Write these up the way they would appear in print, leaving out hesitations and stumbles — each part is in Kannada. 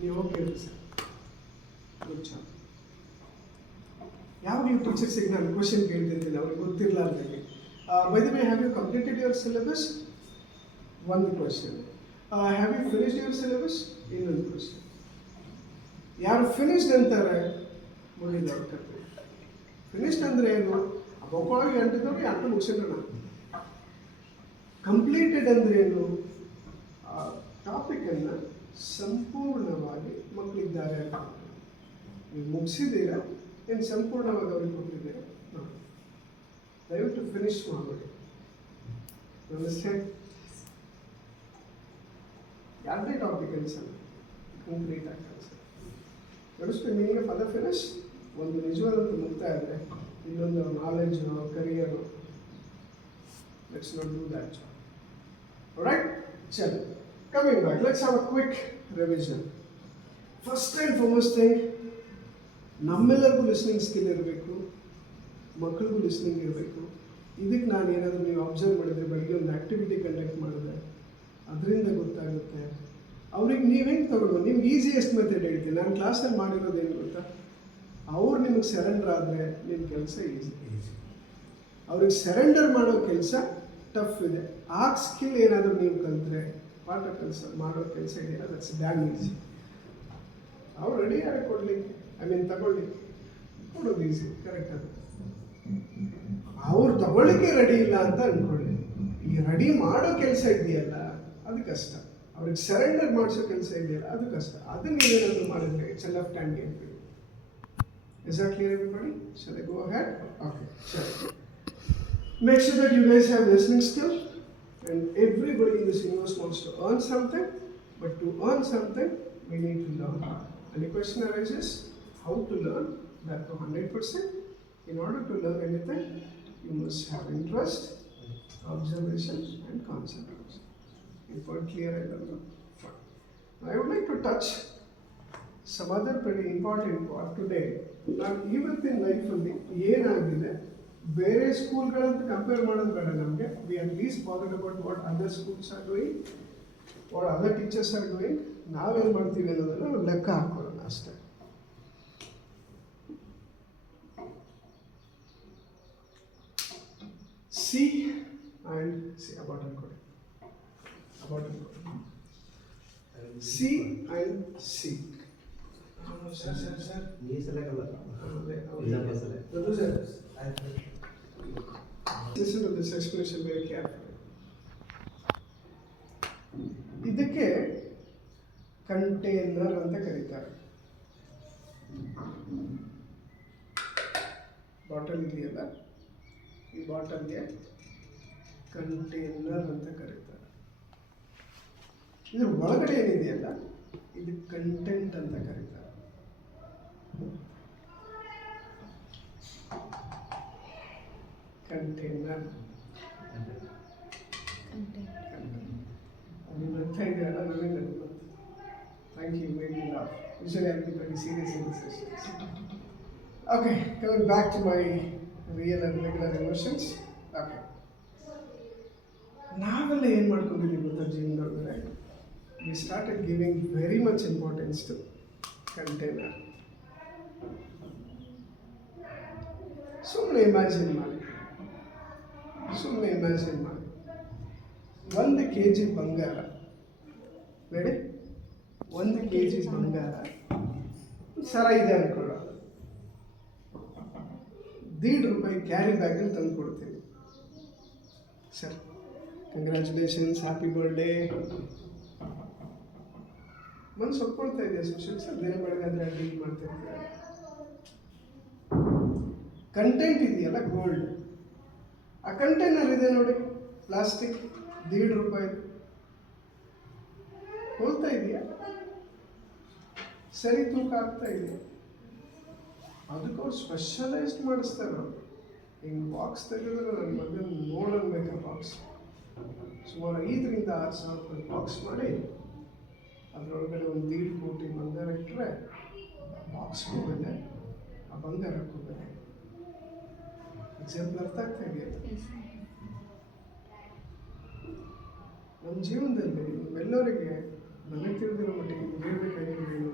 ನೀವು ಹೋಗಿರಿ ಸರ್. Good job. ಯಾವಾಗಲೂ ಟೀಚರ್ಸಿಗೆ ನಾನು ಕ್ವಶನ್ ಕೇಳ್ತಿರ್ತೀನಿ, ಅವ್ರಿಗೆ ಗೊತ್ತಿರಲಾರ್ದಾಗೆ. By the way, have you completed your syllabus? ಒಂದು question. Have you finished your syllabus? ಇನ್ನೊಂದು ಕ್ವಶನ್. ಯಾರು ಫಿನಿಶ್ಡ್ ಅಂತಾರೆ ಮುಗಿದವ್ರ ಕತೆ. ಫಿನಿಶ್ಡ್ ಅಂದರೆ ಏನು? ಬೊಕ್ಕೊಳಗೆ ಅಂಟಿದವ್ರಿಗೆ ಅಂಟು ಮುಗಿಸಿರೋಣ. ಕಂಪ್ಲೀಟೆಡ್ ಅಂದರೆ ಏನು? ಟಾಪಿಕನ್ನು ಸಂಪೂರ್ಣವಾಗಿ ಮಕ್ಕಳಿದ್ದಾರೆ ಅಂತ ನೀವು ಮುಗಿಸಿದ್ದೀರಾ, ಏನು ಸಂಪೂರ್ಣವಾಗಿ ಅವ್ರಿಗೆ ಕೊಟ್ಟಿದ್ದೀರಾ ನೋಡಿ. ದಯವಿಟ್ಟು ಫಿನಿಶ್ ಮಾಡಬೇಡಿ. ನಮಸ್ತೆ. ಯಾವುದೇ ಟಾಪಿಕ್ ಅನ್ಸಲ್ಲ, ಕಂಪ್ಲೀಟ್ ಆಗಿ ಅನ್ಸಲ್ಲ. ನಡೆಸ್ತು ನಿಮಗೆ ಪದ ಫಿನಿಶ್. ಒಂದು ನಿಜವಾದಂಥ ಮುಕ್ತಾಯ ಆದರೆ ಇನ್ನೊಂದು knowledge, ಕರಿಯರು. Let's not do that job. Right? ಚಲೋ. Coming back, let's have a quick revision. First and foremost thing, ನಮ್ಮೆಲ್ಲರಿಗೂ ಲಿಸ್ನಿಂಗ್ ಸ್ಕಿಲ್ ಇರಬೇಕು, ಮಕ್ಕಳಿಗೂ ಲಿಸ್ನಿಂಗ್ ಇರಬೇಕು. ಇದಕ್ಕೆ ನಾನು ಏನಾದರೂ ನೀವು ಅಬ್ಸರ್ವ್ ಮಾಡಿದರೆ, ಬೆಳಗ್ಗೆ ಒಂದು ಆ್ಯಕ್ಟಿವಿಟಿ ಕಂಡಕ್ಟ್ ಮಾಡಿದ್ರೆ ಅದರಿಂದ ಗೊತ್ತಾಗುತ್ತೆ ಅವ್ರಿಗೆ. ನೀವು ಹೆಂಗೆ ತಗೊಳ್ಳೋ, ನಿಮ್ಗೆ ಈಸಿಯೆಸ್ಟ್ ಮೆಥಡ್ ಹೇಳ್ತೀನಿ. ನಾನು ಕ್ಲಾಸಲ್ಲಿ ಮಾಡಿರೋದೇನು ಗೊತ್ತಾ, ಅವ್ರು ನಿಮಗೆ ಸರೆಂಡರ್ ಆದರೆ ನಿಮ್ಮ ಕೆಲಸ ಈಸಿ. ಅವ್ರಿಗೆ ಸರೆಂಡರ್ ಮಾಡೋ ಕೆಲಸ ಟಫ್ ಇದೆ. ಆ ಸ್ಕಿಲ್ ಏನಾದರೂ ನೀವು ಕಲಿತ್ರೆ, ಪಾಠ ಕೆಲಸ ಮಾಡೋ ಕೆಲಸ ಇದೆಯಲ್ಲ, ದಟ್ಸ್ ಡ್ಯಾಮ್ ಈಸಿ. ಅವ್ರು ರೆಡಿ ಆಗಿ ಕೊಡ್ಲಿಕ್ಕೆ, ತಗೊಳ್ಳಿ, ಕೊಡೋದು ಈಸಿ, ಕರೆಕ್ಟ್. ಅದು ಅವ್ರು ತಗೊಳ್ಳಿಕ್ಕೆ ರೆಡಿ ಇಲ್ಲ ಅಂತ ಅಂದ್ಕೊಳ್ಳಿ. ಈ ರೆಡಿ ಮಾಡೋ ಕೆಲಸ ಇದೆಯಲ್ಲ ಅದು ಕಷ್ಟ. ಅವ್ರಿಗೆ ಸರೆಂಡರ್ ಮಾಡಿಸೋ ಕೆಲಸ ಇದೆಯಲ್ಲ ಅದು ಕಷ್ಟ. ಅದನ್ನ ನೀವೇನಾದರೂ ಮಾಡಿದ್ರೆ it's A left hand game. Is that clear, everybody? Shall I go ahead? Okay, sure. Make sure that you guys have listening skill, and everybody in this universe wants to earn something, but to earn something, we need to learn. And the question arises, how to learn that to 100%? In order to learn anything, you must have interest, observation, and concentration. Is it clear? I don't know. Fine. Now, I would like to touch some other pretty important part today. ನಾನು ಇವತ್ತಿನ ಲೈಫಲ್ಲಿ ಏನಾಗಿದೆ, ಬೇರೆ ಸ್ಕೂಲ್ಗಳಂತ ಕಂಪೇರ್ ಮಾಡೋದು ಬೇಡ ನಮಗೆ. We at least bothered about what other schools are doing, what other teachers are doing. ನಾವೇನು ಮಾಡ್ತೀವಿ ಅನ್ನೋದನ್ನು ನಾವು ಲೆಕ್ಕ ಹಾಕೊಳ್ಳೋಣ ಅಷ್ಟೇ. ಸಿ ಆ್ಯಂಡ್ ಸಿ ಅಬೌಟ್ ಅನ್ಕೊಡಿ, ಅಬೌಟ್ ಅನ್ಕೊಡಿ. C and C. Listen to this explanation very carefully. ಇದಕ್ಕೆ ಕಂಟೈನರ್ ಅಂತ ಕರೀತಾರೆ. ಬಾಟಲ್ ಇದೆಯಲ್ಲ, ಈ ಬಾಟಲ್ಗೆ ಕಂಟೈನರ್ ಅಂತ ಕರೀತಾರೆ. ಇದ್ರ ಒಳಗಡೆ ಏನಿದೆಯಲ್ಲ ಇದು ಕಂಟೆಂಟ್ ಅಂತ ಕರೀತಾರೆ. ಕಂಟೈನರ್ ಅದನ್ನ ಅರ್ಥ ಇದೆಯಲ್ಲ, ನನಗೆ ಗೊತ್ತು. Thank you, made me laugh. Usually I will be very serious in this sessions. Okay, coming back to my real and regular emotions. Okay, ನಾವೆಲ್ಲ ಏನು ಮಾಡ್ಕೊಂಡಿದ್ದೀವಿ ಗೊತ್ತಾ ಜೀವನದೊಳಗಡೆ? we started giving very much importance to container. ಸುಮ್ಮನೆ ಇಮ್ಯಾಜಿನ್ ಮಾಡಿ, 1 kg ಬಂಗಾರ, ಬೇಡ 1 kg ಬಂಗಾರ ಸರ ಇದೆ ಅನ್ಕೊಳ್ಳ, ₹1.5 ಕ್ಯಾರಿ ಬ್ಯಾಗಲ್ಲಿ ತಂದು ಕೊಡ್ತೀವಿ. Sir, congratulations, happy birthday. ಮನಸ್ಸು ಒಪ್ಕೊಳ್ತಾ ಇದೆಯಾ ಸುಶೀಲ್ ಸರ್? ದಿನ ಬೆಳಗಾದ್ರೆ ಡೀಲ್ ಮಾಡ್ತಾ ಇರ್ತಾರೆ. ಕಂಟೆಂಟ್ ಇದೆಯಲ್ಲ ಗೋಲ್ಡ್, ಆ ಕಂಟೈನರ್ ಇದೆ ನೋಡಿ, ಪ್ಲಾಸ್ಟಿಕ್, ₹1.5 ಹೋಗ್ತಾ ಇದೆಯಾ? ಸರಿ ತೂಕ ಆಗ್ತಾ ಇದೆಯಾ? ಅದಕ್ಕೆ ಅವ್ರು ಸ್ಪೆಷಲೈಸ್ಡ್ ಮಾಡಿಸ್ತಾರೆ. ಅವರು ಹಿಂಗೆ ಬಾಕ್ಸ್ ತೆಗೆದ್ರೆ ನನ್ನ ಮಗನ ನೋಡನ್ಬೇಕಾ ಬಾಕ್ಸ್, ಸುಮಾರು 5,000 to 6,000 ಬಾಕ್ಸ್ ಮಾಡಿ ಅದರೊಳಗಡೆ ಒಂದು 1.5 ಕೋಟಿ ಬಂಗಾರ ಇಟ್ಟರೆ ಬಾಕ್ಸ್ಗೂ ಬೆಲೆ, ಆ ಬಂಗಾರಕ್ಕೂ ಬೆಲೆ. ಎಕ್ಸಾಂಪಲ್ ಅರ್ಥ ಆಗ್ತಾ ಇದೆಯಲ್ಲ? ನಮ್ಮ ಜೀವನದಲ್ಲಿ ನಿಮ್ಮೆಲ್ಲರಿಗೆ ನನಗೆ ತಿಳಿದಿರೋ ಮಟ್ಟಿಗೆ ಹೇಳ್ಬೇಕಾಗಿರೋದು ಏನು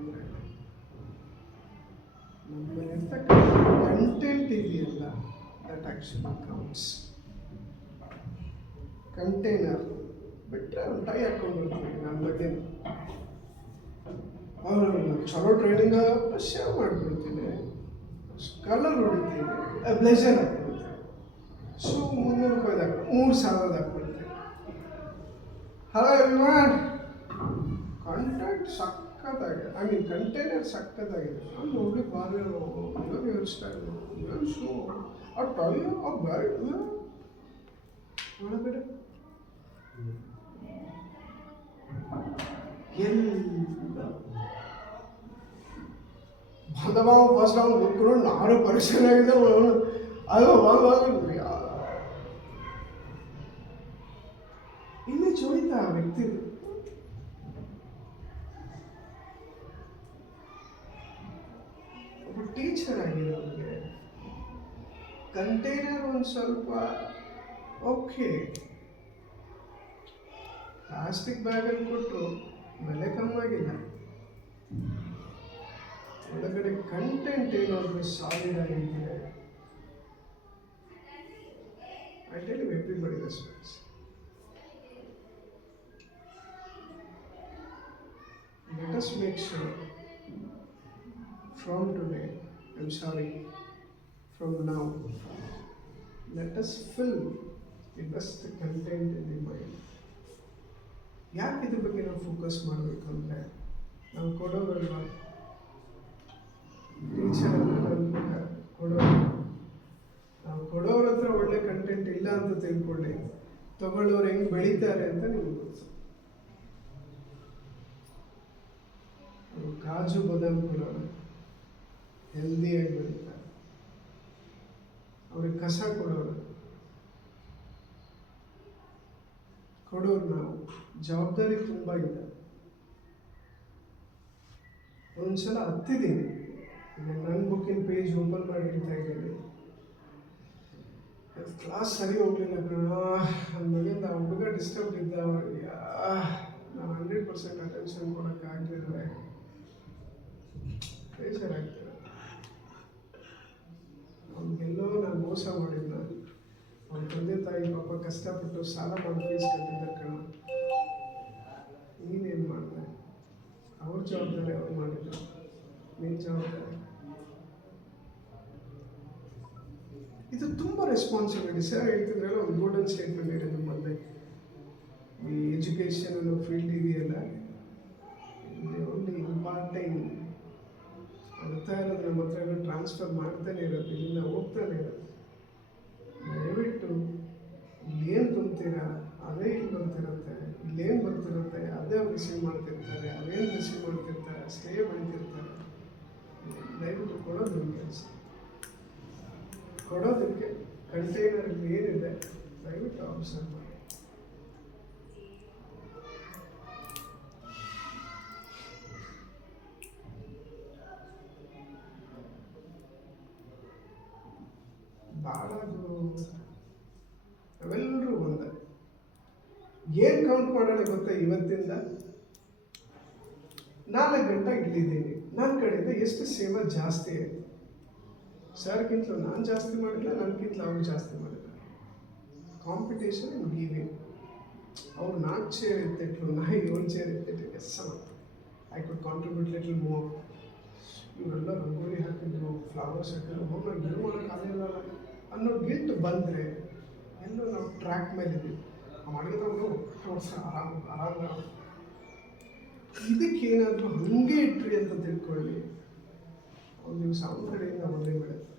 actually counts. ಕಂಟೈನರ್ ಬಿಟ್ಟರೆ ಒಂದು ಟೈ ಹಾಕ್ಕೊಂಡ್ಬಿಡ್ತೀವಿ ನನ್ನ ಬಗ್ಗೆ ಅವರು ಚಲೋ ಟ್ರೈನಿಂಗ್ ಶೇವ್ ಮಾಡಿಬಿಡ್ತೀನಿ, ಕಲರ್ ಹೊಡಿತೀನಿ, ಬ್ಲೇಸರ್ ಹಾಕ್ಬಿಡ್ತೀನಿ, ಶೂ 300 ರೂಪಾಯಿದಾಗ 3000 ಹಾಕ್ಬಿಡ್ತೀನಿ. ಹಲೋ ಎವ್ರಿವನ್, ಕಂಟೆಂಟ್ ಸಕ್ಕತ್ತಾಗಿದೆ, ಐ ಮೀನ್ ಕಂಟೈನರ್ ಸಕ್ಕತ್ತಾಗಿದೆ. ನಾನು ನೋಡ್ಲಿಕ್ಕೆ ಬಾರಿ ಇವಾಗ ಹೇರ್ ಸ್ಟೈಲ್, ಏನು ಶೂ, ಆ ಟೈ, ಆ ಬ್ಯಾಗ್ ಒಳಗಡೆ ಎಲ್ಲ ಬಾಂಧವ ಫಸ್ಟ್ ಅವ್ನು ಹುಡುಗರು ನಾನು ಪರೀಕ್ಷೆ ಆಗಿದೆ ಅದು ಇಮೇಜ್ ಹೊಡಿತಾ ಆ ವ್ಯಕ್ತಿ. ಒಬ್ಬ ಟೀಚರ್ ಆಗಿದೆ ಅವ್ರಿಗೆ ಕಂಟೈನರ್ ಒಂದು ಸ್ವಲ್ಪ ಓಕೆ, ಪ್ಲಾಸ್ಟಿಕ್ ಬ್ಯಾಗಲ್ಲಿ ಕೊಟ್ಟರು ಬೆಲೆ ಕಮ್ಮಾಗಿಲ್ಲ, ಒಳಗಡೆ ಕಂಟೆಂಟ್ ಏನಾದರೂ ಸಾಲಿಡ್ ಆಗಿದೆ. I tell you everybody respects. Let us make sure from today, I'm sorry, from now, let us fill the best content in the mind. ಯಾಕೆ ಇದ್ರ ಬಗ್ಗೆ ನಾವು ಫೋಕಸ್ ಮಾಡಬೇಕು ಅಂದರೆ, ನಾವು ಕೊಡೋರಲ್ವ ಟೀಚರ್ ಅಂತ ನಾವು ಕೊಡೋರ ಹತ್ರ ಒಳ್ಳೆ ಕಂಟೆಂಟ್ ಇಲ್ಲ ಅಂತ ತಿಳ್ಕೊಳ್ಳಿ, ತಗೊಳ್ಳೋರು ಹೆಂಗೆ ಬೆಳೀತಾರೆ ಅಂತ ನಿಮ್ಗೆ ಗೊತ್ತು. ಕಾಜು ಬಾದಾಮ್ ಕೊಡೋರು ಹೆಲ್ದಿಯಾಗಿ ಬೆಳೀತಾರೆ, ಅವ್ರಿಗೆ ಕಸ ಕೊಡೋರು ನಾವು ಜವಾಬ್ದಾರಿ ತುಂಬ ಇದೆ. ಒಂದ್ಸಲ ಹತ್ತಿದ್ದೀನಿ, ನನ್ನ ಬುಕ್ಕಿನ ಪೇಜ್ ಓಪನ್ ಮಾಡಿ ಹೇಳ್ತಾ ಇದ್ದೀನಿ, ಕ್ಲಾಸ್ ಸರಿ ಹೋಗ್ಲಿಲ್ಲ ಕಣ ಅಂದ್ಮೇಲಿಂದ ಆ ಹುಡುಗ ಡಿಸ್ಟರ್ಬ್ ಇದ್ದ, ನಾನು 100% ಅಟೆನ್ಷನ್ ಕೊಡೋಕ್ಕಾಗಲಿಲ್ಲ, ಬೇಜಾರಾಗ್ತದೆ. ಅವ್ನಿಗೆಲ್ಲೋ ನಾನು ಮೋಸ ಮಾಡಿದ್ನ, ಅವ್ನ ತಂದೆ ತಾಯಿ ಪಾಪ ಕಷ್ಟಪಟ್ಟು ಸಾಲ ಮಾಡಿ ಫೀಸ್ ಕಟ್ಟಿದ್ದಾರೆ ಕಣ, ನೀನೇನು ಮಾಡಿದೆ? ಅವ್ರ ಜವಾಬ್ದಾರಿ ಅವ್ರು ಮಾಡಿದ್ರು, ನೀನು ಜವಾಬ್ದಾರಿ. ಇದು ತುಂಬ ರೆಸ್ಪಾನ್ಸಿಬಿಲಿಟಿ. ಸರ್ ಹೇಳ್ತಿದ್ರಲ್ಲ, ಒಂದು ಗೋಲ್ಡನ್ ಸ್ಟೇಟ್ಮೆಂಟ್ ಇದೆ ನಮ್ಮಲ್ಲಿ, ಈ ಎಜುಕೇಷನ್ ಅನ್ನೋ ಫೀಲ್ಡ್ ಇದೆಯಲ್ಲ, ಓನ್ಲಿ ಇಂಪಾರ್ಟೆಂಟ್ ಆಗ್ತಾ ಇರೋದು ನಮ್ಮ ಹತ್ರ ಟ್ರಾನ್ಸ್ಫರ್ ಮಾಡ್ತಾನೆ ಇರೋದು, ಇಲ್ಲಿಂದ ಹೋಗ್ತಾನೆ ಇರೋದು. ದಯವಿಟ್ಟು ಇಲ್ಲೇನು ತುಂಬ್ತೀರಾ ಅದೇ ಇಲ್ಲಿ ಬರ್ತಿರುತ್ತೆ, ಇಲ್ಲೇನು ಬರ್ತಿರುತ್ತೆ ಅದೇ ಅವ್ರು ರಿಸೀವ್ ಮಾಡ್ತಿರ್ತಾರೆ, ಅವೇನು ರಿಸೀವ್ ಮಾಡ್ತಿರ್ತಾರೆ ಅಷ್ಟೇ ಬೆಳಿತಿರ್ತಾರೆ. ದಯವಿಟ್ಟು ಕೊಡೋದು ನಿಮ್ಮ ಕೆಲಸ, ಕೊಡೋದಕ್ಕೆ ಕಂಟೈನರ್ ಏನಿದೆ ದಯವಿಟ್ಟು ಅಬ್ಸರ್ವ್ ಮಾಡಿ. ಭಾಳ ನಾವೆಲ್ಲರೂ ಒಂದೇ. ಏನು ಕೌಂಟ್ ಮಾಡೋಣ ಗೊತ್ತಾ? ಇವತ್ತಿಂದ 4 ಗಂಟೆ ಇಲ್ಲಿದ್ದೀನಿ, ನನ್ನ ಕಡೆಯಿಂದ ಎಷ್ಟು ಸೇವೆ ಜಾಸ್ತಿ ಆಯಿತು. ಸರ್ಗಿಂತಲೂ ನಾನು ಜಾಸ್ತಿ ಮಾಡಿಲ್ಲ, ನನಗಿಂತಲೂ ಅವ್ರು ಜಾಸ್ತಿ ಮಾಡಿಲ್ಲ. Competition in giving. ಅವ್ರು 4 ಚೇರ್ ಎತ್ತಿಟ್ರು, ನಾ 7 ಚೇರ್ ಎತ್ತಿಟ್ಟು as I could contribute little more. ಇವರೆಲ್ಲ ರಂಗೋಲಿ ಹಾಕಿದ್ರು, ಫ್ಲವರ್ಸ್ ಹಾಕಿದ್ರು, ಹೋಗಿ ಏನು ಮಾಡೋಕ್ಕಾಗಲಿಲ್ಲ ಅನ್ನೋ ಗಿಲ್ಟ್ ಬಂದರೆ ಎಲ್ಲೋ ನಾವು ಟ್ರ್ಯಾಕ್ ಮೇಲೆ ಇದ್ದೀವಿ. ಮಾಡಿದವರು ಆರಾಮ ಇದಕ್ಕೇನಾದರೂ ಹಂಗೆ ಇಟ್ರಿ ಅಂತ ತಿಳ್ಕೊಳ್ಳಿ, ಒಂದು ದಿವಸ ಅವನ ಕಡೆಯಿಂದ ಒಳ್ಳೆ ಬೆಳೆಯುತ್ತೆ.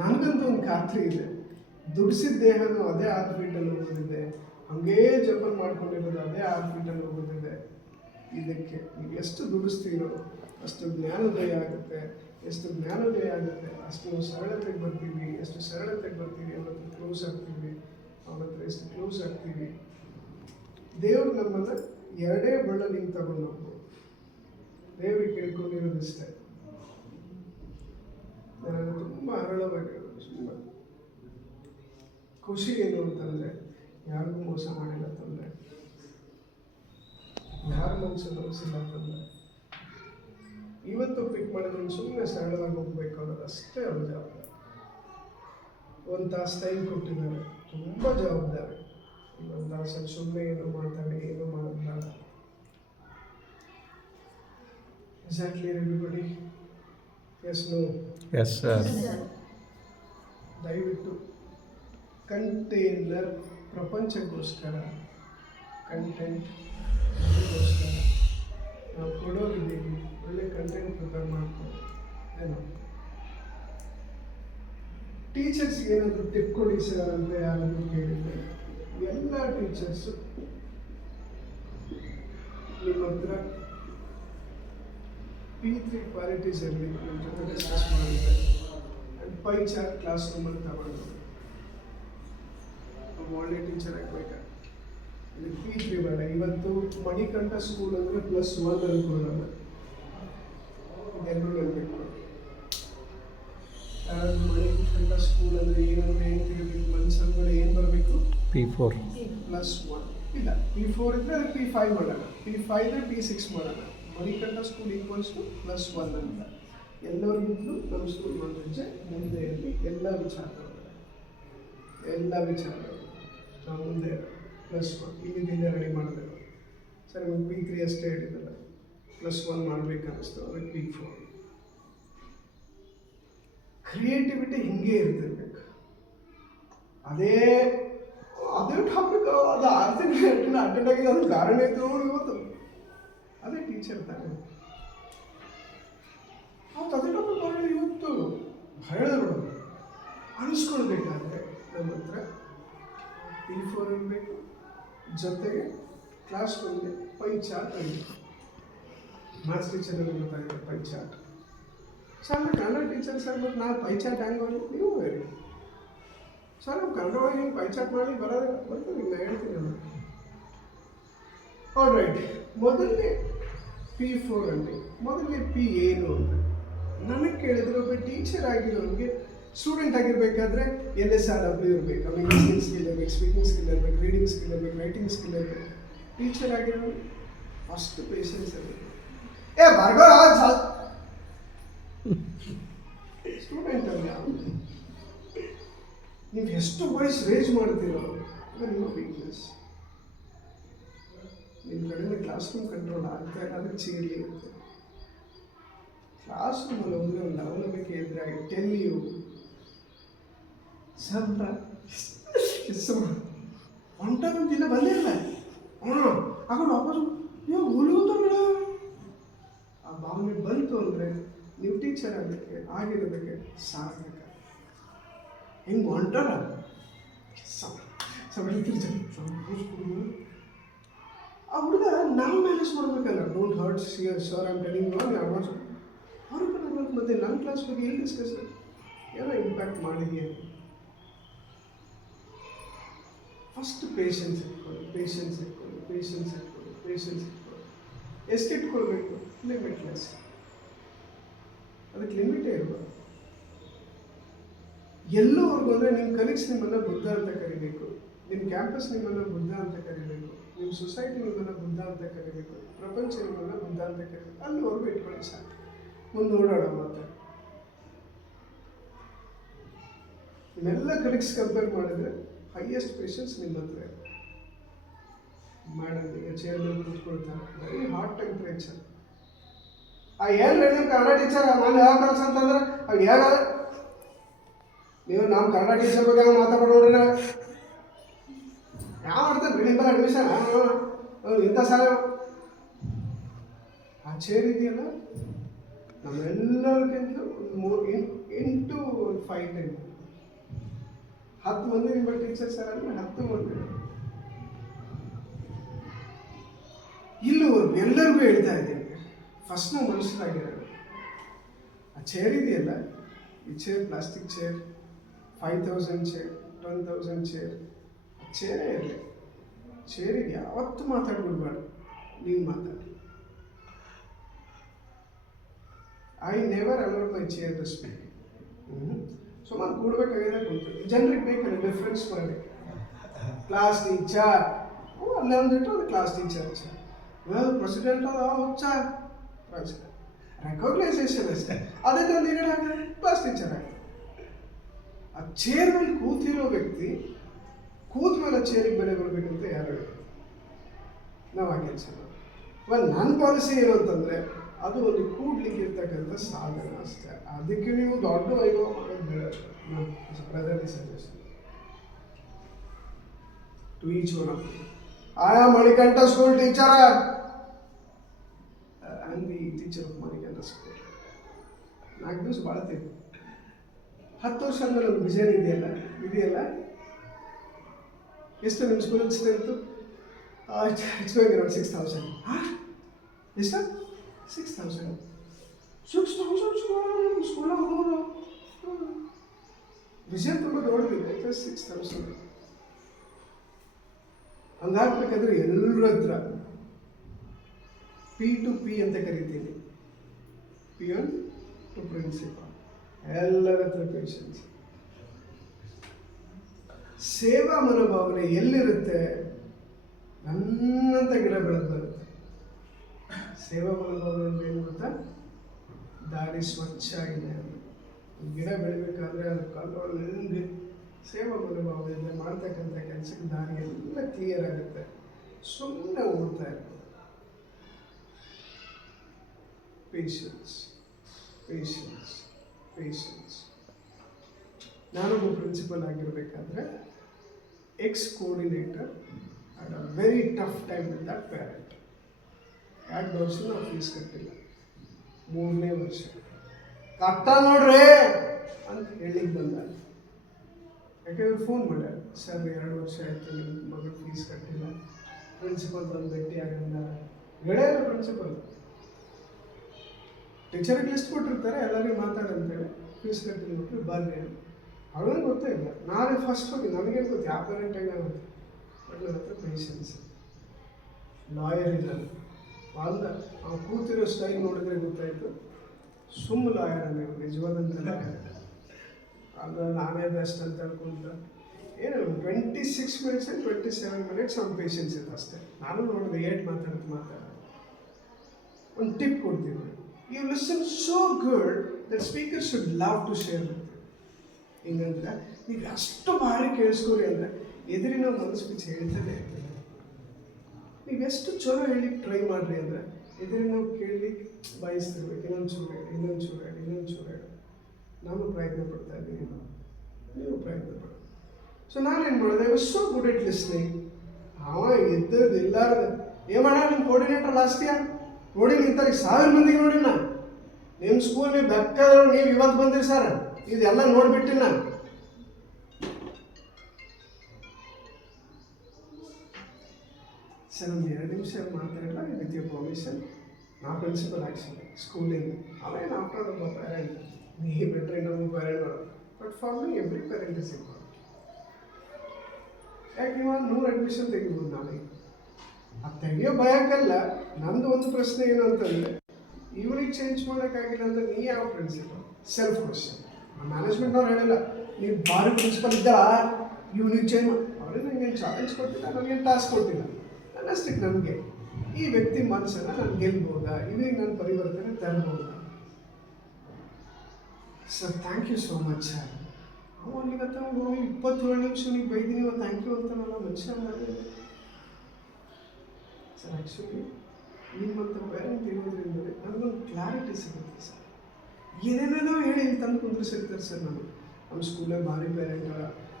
ನನಗಂತೂ ಒಂದು ಖಾತ್ರಿ ಇದೆ, ದುಡಿಸಿದ ದೇಹನೂ ಅದೇ 6 ಫೀಟಲ್ಲಿ ಹೋಗೋದಿದೆ, ಹಾಗೇ ಜಂಪರ್ ಮಾಡ್ಕೊಂಡಿರೋದು ಅದೇ 6 ಫೀಟಲ್ಲಿ ಹೋಗೋದಿದೆ. ಇದಕ್ಕೆ ನೀವು ಎಷ್ಟು ದುಡಿಸ್ತೀರೋ ಅಷ್ಟು ಜ್ಞಾನೋದಯ ಆಗುತ್ತೆ, ಎಷ್ಟು ಜ್ಞಾನೋದಯ ಆಗುತ್ತೆ ಅಷ್ಟು ನಾವು ಸರಳತೆಗೆ ಬರ್ತೀವಿ, ಎಷ್ಟು ಸರಳತೆಗೆ ಬರ್ತೀವಿ ಅವ್ರ ಹತ್ರ ಕ್ಲೋಸ್ ಆಗ್ತೀವಿ, ಅವ್ರ ಹತ್ರ ಎಷ್ಟು ಕ್ಲೋಸ್ ಆಗ್ತೀವಿ. ದೇವ್ರು ನಮ್ಮನ್ನು 2 ಬಳ್ಳಲ್ಲಿ ಹಿಂಗೆ ತಗೊಂಡು ಹೋಗ್ಬೋದು. ದೇವ್ರಿಗೆ ಕೇಳ್ಕೊಂಡಿರೋದಿಷ್ಟೇ. ನಾನು ತುಂಬ ಹರಳವಾಗಿರೋದು, ಸುಮ್ಮನೆ ಖುಷಿ ಏನು ಅಂತಂದರೆ ಯಾರಿಗೂ ಮೋಸ ಮಾಡಿಲ್ಲ ತಂದರೆ, ಯಾರ ಮನಸ್ಸು ನೋಯಿಸಿಲ್ಲ ತಂದರೆ, ಇವತ್ತು ಪಿಕ್ ಮಾಡಿದ್ರೆ ಸುಮ್ಮನೆ ಸರಳವಾಗಿ ಹೋಗ್ಬೇಕು ಅನ್ನೋದು ಅಷ್ಟೇ ಅವ್ರ ಜವಾಬ್ದಾರಿ. ಒಂದು ತಾಸು ಟೈಮ್ ಕೊಟ್ಟಿದ್ದಾರೆ, ತುಂಬ ಜವಾಬ್ದಾರಿ. ಒಂದು ತಾಸಲ್ಲಿ ಸುಮ್ಮನೆ ಏನು ಮಾತಾಡಿ ಏನು ಮಾಡಬೇಡ. Exactly everybody? Yes no? Yes sir. ದಯವಿಟ್ಟು ಕಂಟೈನರ್ ಪ್ರಪಂಚಕ್ಕೋಸ್ಕರ, ಕಂಟೆಂಟ್ ಅದಕ್ಕೋಸ್ಕರ ನಾವು ಕೊಡೋರಿದ್ದೀವಿ. ಒಳ್ಳೆ ಕಂಟೆಂಟ್ ಪ್ರಿಪೇರ್ ಮಾಡ್ಕೊಂಡು ಏನು ಟೀಚರ್ಸ್ಗೆ ಏನಾದರೂ ಟಿಪ್ ಕೊಡಿ ಸರ್ ಅಂತ ಯಾರಾದರೂ ಕೇಳಿದರೆ, ಎಲ್ಲ ಟೀಚರ್ಸು ನಿಮ್ಮ ಹತ್ರ P3 ಕ್ವಾಲಿಟೀಸ್ ಇರಲಿ ನಿಮ್ಮ ಜೊತೆ ಡಿಸ್ಕಸ್ ಮಾಡಿದ್ರೆ, ಆ್ಯಂಡ್ ಪೈ ಚಾರ್ಟ್ ಕ್ಲಾಸ್ ರೂಮಲ್ಲಿ ತಗೊಂಡು ಒಳ್ಳೆ ಟೀಚರ್ ಆಗಬೇಕಾ. ಇದು P3 ಬೇಡ. ಇವತ್ತು ಮಣಿಕಂಠ ಸ್ಕೂಲ್ ಅಂದರೆ +1 ಅನ್ಕೊಳ್ಳೋಣ, ಇದೆಲ್ಲರೂ ನೆನಪಿಟ್ಟು. ಮಣಿಕಂಠ ಸ್ಕೂಲ್ ಅಂದರೆ ಏನಂದ್ರೆ ಏನು ತಿಳಬೇಕು, ಮನಸ್ಸಂದ್ರೆ ಏನು ಬರಬೇಕು? P4 +1. ಇಲ್ಲ, P4 ಇದ್ದರೆ ಅದು P5 ಮಾಡೋಣ, P5 ಇದ್ದರೆ P6 ಮಾಡೋಣ. ಮಣಿಕಂಠ ಸ್ಕೂಲ್ +1 ಅಂತ ಎಲ್ಲರಿಗಿಂತಲೂ ನಮ್ಮ ಸ್ಕೂಲ್ ಮುಂಚೆ ಮುಂದೆ ಇರಲಿ. ಎಲ್ಲ ವಿಚಾರಗಳು ನಾವು ಮುಂದೆ +1 ಇಲ್ಲಿಂದ ರೆಡಿ ಮಾಡಬೇಕು. ಸರಿ, ಒಂದು P3 ಅಷ್ಟೇ ಹೇಳಿದ್ದಲ್ಲ, +1 ಮಾಡಬೇಕು ಅನ್ನಿಸ್ತು, ಅದಕ್ಕೆ P4. ಕ್ರಿಯೇಟಿವಿಟಿ ಹಿಂಗೆ ಇರ್ತಿರ್ಬೇಕು. ಅದೇ ಟಾಪಿಕ್ ಅದು 6 ತಿಂಗಳು ಅಟೆಂಡ್ ಆಗಿದೆ, ಅದು ಕಾರಣ ಇದ್ರು ಇವತ್ತು ಅದೇ ಟೀಚರ್ ತಾನೆ. ಅವತ್ತು ಅದೇ ಟಾಪಿಕ್ ಕಾರಣ ಇವತ್ತು ಹೇಳಿದ್ರು ಅನಿಸ್ಕೊಳ್ಬೇಕಾದ್ರೆ ನಮ್ಮ ಹತ್ರ P4 ಇರಬೇಕು. ಜೊತೆಗೆ ಕ್ಲಾಸ್ ರೂಮ್ಗೆ ಪೈ ಚಾರ್ಟ್ ಇರಬೇಕು. ಮ್ಯಾಥ್ಸ್ ಟೀಚರಲ್ಲಿ ಗೊತ್ತಾಗಿದೆ ಪೈ ಚಾರ್ಟ್. ಸರ್ ನಾವು ಕನ್ನಡ ಟೀಚರ್ ಸರ್, ಮತ್ತು ನಾವು ಪೈ ಚಾರ್ಟ್ ಹ್ಯಾಂಗೆ ಮಾಡಿ ನೀವು ಹೇಳಿ ಸರ್. ನಾವು ಕನ್ನಡವಾಗಿ ಹಿಂಗೆ ಪೈ ಚಾರ್ಟ್ ಮಾಡಿ ಬರ್ತದೆ, ನಾನು ಹೇಳ್ತೀನಿ ನಾನು. ಆಲ್ ರೈಟ್, ಮೊದಲನೇ P4 ಅಲ್ಲಿ ಮೊದಲನೇ P ಏನು ಅಂತ ನನಗೆ ಕೇಳಿದ್ರೆ, ಒಬ್ಬ ಟೀಚರ್ ಆಗಿರೋರಿಗೆ ಸ್ಟೂಡೆಂಟ್ ಆಗಿರಬೇಕಾದ್ರೆ LSRW ಇರಬೇಕು, ಆಮೇಲೆ ಲಿಸ್ನಿಂಗ್ ಸ್ಕಿಲ್ ಇರಬೇಕು, ಸ್ಪೀಕಿಂಗ್ ಸ್ಕಿಲ್ ಇರಬೇಕು, ರೀಡಿಂಗ್ ಸ್ಕಿಲ್ ಇರಬೇಕು, ರೈಟಿಂಗ್ ಸ್ಕಿಲ್ ಇರಬೇಕು. ಟೀಚರ್ ಆಗಿರೋ ಫಸ್ಟ್ ಪೇಷನ್ಸ್ ಇರಬೇಕು. ಸ್ಟೂಡೆಂಟ್ ಅಲ್ಲಿ ನೀವು ಎಷ್ಟು ವಾಯ್ಸ್ ರೇಜ್ ಮಾಡ್ತೀರೋ ಅದು ನಿಮ್ಮ ವೀಕ್ನೆಸ್. ನಿಮ್ಮ ಕಡೆಯಿಂದ ಕ್ಲಾಸ್ ರೂಮ್ ಕಂಟ್ರೋಲ್ ಆಗ್ತಾ ಇಲ್ಲ, ಅದಕ್ಕೆ ಚೀರ್ಲಿ ಇರುತ್ತೆ. ಕ್ಲಾಸ್ ರೂಮಲ್ಲಿ ಹೋದರೆ ಒಂದು ಅವಲಂಬಿಕೆ ಇದ್ದರೆ ಐ ಟೆಲ್ ಯು ಸ್ವಲ್ಪ ಹೊಂಟೋಗಂತಿಲ್ಲ ಬಂದಿರಲ್ಲ ಹಾಕೊಂಡು ವಾಪಸ್ ನೀವು ಹುಡುಗುತ್ತಲ್ಲ. ಆ ಭಾವನೆ ಬಂತು ಅಂದರೆ ನೀವು ಟೀಚರ್ ಆಗಲಿಕ್ಕೆ ಆಗಿರೋದಕ್ಕೆ ಸಾರ್ಥಕ. ಹಿಂಗೆ ಹೊಂಟಾರ ಆ ಹುಡುಗ ನಾವು ಮ್ಯಾನೇಜ್ ಮಾಡಬೇಕಲ್ಲ. Don't hurt sir I'm telling you on advance. ಅವ್ರಿಗೆ ಮತ್ತೆ ನನ್ನ ಕ್ಲಾಸ್ ಬಗ್ಗೆ ಎಲ್ಲಿ ಡಿಸ್ಕಸ್ ಏನೋ ಇಂಪ್ಯಾಕ್ಟ್ ಮಾಡಿದೆಯಾ. ಫಸ್ಟ್ ಪೇಷನ್ಸ್ ಇಟ್ಕೊಳ್ಳಿ. ಎಷ್ಟು ಇಟ್ಕೊಳ್ಬೇಕು? ಲಿಮಿಟ್ಲೆಸ್. ಅದಕ್ಕೆ ಲಿಮಿಟೇ ಇರಬಾರ್ದು. ಎಲ್ಲೋವರೆಗೂ ಅಂದರೆ ನಿಮ್ಮ ಕಲೀಗ್ಸ್ ನಿಮ್ಮನ್ನು ಬುದ್ಧ ಅಂತ ಕರಿಬೇಕು, ನಿಮ್ಮ ಕ್ಯಾಂಪಸ್ ನಿಮ್ಮನ್ನು ಬುದ್ಧ ಅಂತ ಕರಿಬೇಕು, ನಿಮ್ಮ ಸೊಸೈಟಿ ನಿಮ್ಮನ್ನು ಬುದ್ಧ ಅಂತ ಕರಿಬೇಕು, ಪ್ರಪಂಚ ನಿಮ್ಮನ್ನು ಬುದ್ಧ ಅಂತ ಕರಿಬೇಕು. ಅಲ್ಲಿವರೆಗೂ ಇಟ್ಕೊಳ್ಳಿ ಸಾಕು. ಮುಂದೆ ನೋಡೋಣ. ಮತ್ತೆ ನಿಮ್ಮೆಲ್ಲ ಕಲೀಗ್ಸ್ ಕಂಪೇರ್ ಮಾಡಿದ್ರೆ ಹೈಯೆಸ್ಟ್ ಪೇಷನ್ಸ್ ನಿಮ್ಮ ಹತ್ರ ಇದೆ. ಮೇಡಮ್ ಈಗ ಚೇರ್ ಮೇಲೆ ಕೂತ್ಕೊಳ್ತಾರೆ, ವೆರಿ ಹಾಟ್ ಟೆಂಪ್ರೇಚರ್. ಏನು ಹೇಳಿ ಕನ್ನಡ ಟೀಚರ್ ನಾನು ಯಾವ ಕೆಲಸ ಅಂತಂದ್ರೆ ಅವು ಹೇಗ ನೀವು ನಮ್ಮ ಕನ್ನಡ ಟೀಚರ್ ಬಗ್ಗೆ ಮಾತಾಡೋಡ್ರಿ. ಯಾವ ಮಾಡ್ತಾರೆ ಬಿಡಿ ಬರ ಅಡ್ಮಿಷನ್ ಇಂಥ ಸಾಲ ಆ ಚೇರ್ ಇದೆಯಲ್ಲ, ನಮ್ಮೆಲ್ಲರಿಗಿಂತ ಒಂದು 8-5 ಟೈಮ್ 10 ಮಂದಿ ನಿಮ್ಮ ಟೀಚರ್ಸ್ ಅಂದರೆ 10 ಮಂದಿ. ಇಲ್ಲಿವರೆಗೂ ಎಲ್ಲರಿಗೂ ಹೇಳ್ತಾ ಇದ್ದೀನಿ, ಫಸ್ಟ್ ನಾವು ಮನುಷ್ಯರಾಗಿರೋದು. ಆ ಚೇರ್ ಇದೆಯಲ್ಲ, ಈ chair plastic chair, 5,000 chair, 10,000 chair, ಆ ಚೇರೇ ಇರಲಿ. ಚೇರಿಗೆ ಯಾವತ್ತೂ ಮಾತಾಡ್ಬಿಡ್ಬಾರ್ದು. ನೀವು ಮಾತಾಡಿ. I never allowed my chair to speak. ಸುಮಾರು ಕೂಡಬೇಕಾಗಿದೆ ಗೊತ್ತು. ಜನರಿಗೆ ಬೇಕಲ್ಲ ಡಿಫ್ರೆನ್ಸ್ ಮಾಡಿ. ಕ್ಲಾಸ್ ಟೀಚರ್ ಅಲ್ಲೇ ಅಂದ್ಬಿಟ್ಟು ಅದು ಕ್ಲಾಸ್ ಟೀಚರ್ ಪ್ರೆಸಿಡೆಂಟ್ ಪ್ರೆಸಿಡೆಂಟ್ ರೆಕಾಗ್ನೈಸೇಷನ್ ಅಷ್ಟೇ. ಅದೇ ತಂದು ಕ್ಲಾಸ್ ಟೀಚರ್ ಆಗಿದೆ. ಆ ಚೇರ್ ಮೇಲೆ ಕೂತಿರೋ ವ್ಯಕ್ತಿ ಕೂತ ಮೇಲೆ ಚೇರಿಗೆ ಬೆಲೆ ಬರಬೇಕಂತ ಯಾರು ಹೇಳಿ ನಾವು ಆ ಕೆಲಸ ನನ್ನ ಪಾಲಿಸಿ ಏನು ಅಂತಂದರೆ ಅದು ಒಂದು ಕೂಡ್ಲಿಕ್ಕೆ ಇರ್ತಕ್ಕಂಥ ಸಾಧನ ಅಷ್ಟೇ. ಅದಕ್ಕೆ ನೀವು ದೊಡ್ಡ ವೈಭವ ಮಾಡೋದು ಬೇಡ. Brotherly suggestion to each one of I am Manikanta school teacher. I am the teacher of Manikanta school. 4 ದಿವಸ ಬಾಳ್ತೀವಿ. 10 ವರ್ಷ ಆದ್ಮೇಲೆ ಒಂದು ವಿಜಯನ್ ಇದೆಯಲ್ಲ ಎಷ್ಟು ನಿಮ್ಮ ಸ್ಕೂಲಲ್ಲಿ ಸ್ಟ್ರೆಂತು? It's going around 6,000. ಎಷ್ಟು? 6,000 ಸ್ಕೂಲಾಗ ಹೋಗೋದು. ವಿಜಯನ್ ತುಂಬ ದೊಡ್ಡದಿದೆ. 6,000 ಹಂಗಾಗ್ಬೇಕಾದ್ರೆ ಎಲ್ಲರ ಹತ್ರ P2P ಅಂತ ಕರಿತೀನಿ, ಪಿಯನ್ ಟು ಪ್ರಿನ್ಸಿಪಾಲ್, ಎಲ್ಲರ ಹತ್ರ ಪೇಷನ್ಸ್. ಸೇವಾ ಮನೋಭಾವನೆ ಎಲ್ಲಿರುತ್ತೆ? ನನ್ನಂತ ಗಿಡ ಬೆಳೆದು ಬರುತ್ತೆ. ಸೇವಾ ಮನೋಭಾವನೆ ಅಂದ್ರೆ ಏನು ಗೊತ್ತಾ? ದಾರಿ ಸ್ವಚ್ಛ ಇದೆ. ಗಿಡ ಬೆಳಿಬೇಕಾದ್ರೆ ಅದು ಕಲ್ಲೊಳಗೆ ಸೇವಾ ಮನೋಭಾವನೆಯಿಂದ ಮಾಡ್ತಕ್ಕಂಥ ಕೆಲಸಕ್ಕೆ ದಾರಿ ಎಲ್ಲ ಕ್ಲಿಯರ್ ಆಗುತ್ತೆ. ಸುಮ್ಮನೆ ಓಡ್ತಾ ಇರ್ಬೋದು. Patience patience patience. ನಾನೊಬ್ಬ ಪ್ರಿನ್ಸಿಪಲ್ ಆಗಿರಬೇಕಾದ್ರೆ ex coordinator had a very tough time with that parent. 2 ವರ್ಷ ನಾವು ಫೀಸ್ ಕಟ್ಟಿಲ್ಲ. 3ನೇ ವರ್ಷ ಕಟ್ಟ ನೋಡ್ರಿ ಅಂತ ಹೇಳಿಕ್ಕೆ ಬಂದ. ಯಾಕೆಂದ್ರೆ ಫೋನ್ ಮಾಡ್ಯಾರ, ಸರ್ 2 ವರ್ಷ ಆಯಿತು ನಿಮ್ಮ ಮಗಳು ಫೀಸ್ ಕಟ್ಟಿಲ್ಲ, ಪ್ರಿನ್ಸಿಪಲ್ ಬಂದು ಭೇಟಿ ಆಗಲ್ಲ. ಗೆಳೆಯರು ಪ್ರಿನ್ಸಿಪಲ್ ಟೀಚರಿಗೆ ಲಿಸ್ಟ್ ಕೊಟ್ಟಿರ್ತಾರೆ, ಎಲ್ಲರಿಗೂ ಮಾತಾಡಂತೇಳಿ ಫೀಸ್ ಕಟ್ಟಿಲ್ಲ ಬಿಟ್ಟರೆ ಬರ್ರಿ ಅಂತ. ಅವ್ರಿಗೆ ಗೊತ್ತೇ ಇಲ್ಲ. ನಾನೇ ಫಸ್ಟ್ ಹೋಗಿ ನನಗೇನು ಗೊತ್ತು ಯಾವ ಪೇರೆಂಟ್ ಹೆಂಗೆ ಆಗುತ್ತೆ. ಬಟ್ ನನ್ನ ಹತ್ರ ಪೇಷನ್ಸ್. ಲಾಯರ್ ಇದ್ದಾನೆ ಅಲ್ಲ, ಅವ್ನು ಕೂತಿರೋ ಸ್ಟೈಲ್ ನೋಡಿದ್ರೆ ಗೊತ್ತಾಯಿತು ಸುಮ್ಮ ಲಾಯರ್ ಅಂದರೆ ನಿಜವಾದಂಥ ಲಾಯರ್ ಅಲ್ಲ. ನಾನೇ ಬೆಸ್ಟ್ ಅಂತ ಹೇಳ್ಕೊಂತ ಏನು 26 minutes and 27 minutes ಅವ್ನ ಪೇಷನ್ಸ್ ಇತ್ತು ಅಷ್ಟೇ. ನಾನು ನೋಡಿದೆ 8 ಮಾತಾಡ ಒಂದು ಟಿಪ್ ಕೊಡ್ತೀನಿ. You listen so good that speaker should love to share with you. ಹಿಂಗಂದ್ರೆ ನೀವು ಅಷ್ಟು ಭಾರಿ ಕೇಳಿಸ್ಕೋರಿ ಅಂದರೆ ಎದುರಿನ ಮನಸ್ಸು ಬಿಚ್ಚಿ ಹೇಳ್ತಾನೆ ಇರ್ತದೆ. ನೀವೆಷ್ಟು ಚಲೋ ಹೇಳಿಕ್ಕೆ ಟ್ರೈ ಮಾಡಿರಿ ಅಂದರೆ ಎದುರಿನ ಕೇಳಲಿಕ್ಕೆ ಬಯಸ್ತಿರ್ಬೇಕು. ಇನ್ನೊಂದು ಚೂರು ಹೇಳಿ ನಾನು ಪ್ರಯತ್ನ ಪಡ್ತಾ ಇದ್ದೀನಿ, ನೀವು ಪ್ರಯತ್ನ ಪಡಿ. ಸೊ ನಾನೇನು ಮಾಡಿದೆ, I was so good at listening. ಅವ ಇದ್ದದ್ದು ಎಲ್ಲಾರ್ದು ಏನು ಮಾಡ ನಿಮ್ಮ ಕೋಆರ್ಡಿನೇಟರ್ ಲಾಸ್ಟ್ ಇಯರ್ ನೋಡಿ ನಿಂತಾರೆ 1000 ಮಂದಿಗೆ ನೋಡಿ. ನಿಮ್ಮ ಸ್ಕೂಲ್ ನೀವು ಬೇಕಾದ್ರು ನೀವು ಇವತ್ತು ಬಂದಿರಿ ಸರ್, ಇದೆಲ್ಲ ನೋಡಿಬಿಟ್ಟಿನ. ಸರ್ ಒಂದು 2 ನಿಮಿಷ ಮಾತಾಡಿಲ್ಲ ವಿತ್ ಯುವರ್ ಪರ್ಮಿಷನ್. ನಾ ಪ್ರಿನ್ಸಿಪಲ್ ಆ್ಯಕ್ಚುಲಿ ಸ್ಕೂಲಿಂದ. ಅವೇನು ಆಫ್ಟರ್ ಒಬ್ಬ ಪೇರೆಂಟ್, ನೀ ಬಿಟ್ಟರೆ ಇನ್ನೊಬ್ಬ ಪೇರೆಂಟ್ ಬರೋದು. But for me every parent is important. ಯಾಕೆ ನೀವು 100 ಅಡ್ಮಿಷನ್ ತೆಗಿಬೋದು ನಾಳೆ. ಅದು ತೆಗಿಯೋ ಭಯಕ್ಕಲ್ಲ. ನಂದು ಒಂದು ಪ್ರಶ್ನೆ ಏನು ಅಂತಂದರೆ, ಇವನಿಗೆ ಚೇಂಜ್ ಮಾಡೋಕ್ಕಾಗಿಲ್ಲ ಅಂದರೆ ನೀ ಯಾವ ಪ್ರಿನ್ಸಿಪಲ್? Self question. ಮ್ಯಾನೇಜ್ಮೆಂಟ್ನವ್ರು ಹೇಳಿಲ್ಲ ನೀವು ಭಾರಿ ಪ್ರಿನ್ಸಿಪಲ್ ಇದ್ದ ಇವನಿಗೆ ಚೇಂಜ್ ಮಾಡಿ. ಅವ್ರಿಗೆ ನನಗೇನು ಚಾಲೆಂಜ್ ಕೊಟ್ಟಿಲ್ಲ, ನನಗೇನು ಟಾಸ್ಕ್ ಕೊಟ್ಟಿಲ್ಲ. ನನ್ನಷ್ಟಕ್ಕೆ ನನಗೆ ಈ ವ್ಯಕ್ತಿ ಮನಸ್ಸನ್ನು ನಾನು ಗೆಲ್ಬೋದಾ, ಇವನಿಗೆ ನಾನು ಪರಿವರ್ತನೆ ತರ್ಬೋದಾ? Sir thank you so much sir. ಅವನಿಗತ್ತ 27 ನಿಮಿಷ ನೀವು ಬೈದಿನಿ, ಥ್ಯಾಂಕ್ ಯು ಅಂತಾನಲ್ಲ ಮನುಷ್ಯ ಮಾಡಿ. ಸರ್ ಆ್ಯಕ್ಚುಲಿ ನಿಮ್ಮಂಥ ಪೇರೆಂಟ್ ಇರೋದ್ರಿಂದ ನನಗೊಂದು ಕ್ಲಾರಿಟಿ ಸಿಗುತ್ತೆ ಸರ್. ಏನೇನೇನೋ ಹೇಳಿ ಇಲ್ಲಿ ತಂದು ಕುಂದ್ರಿಸಿರ್ತಾರೆ ಸರ್. ನಮ್ಮ ಸ್ಕೂಲಲ್ಲಿ ಭಾರಿ ಪೇರೆಂಟ್,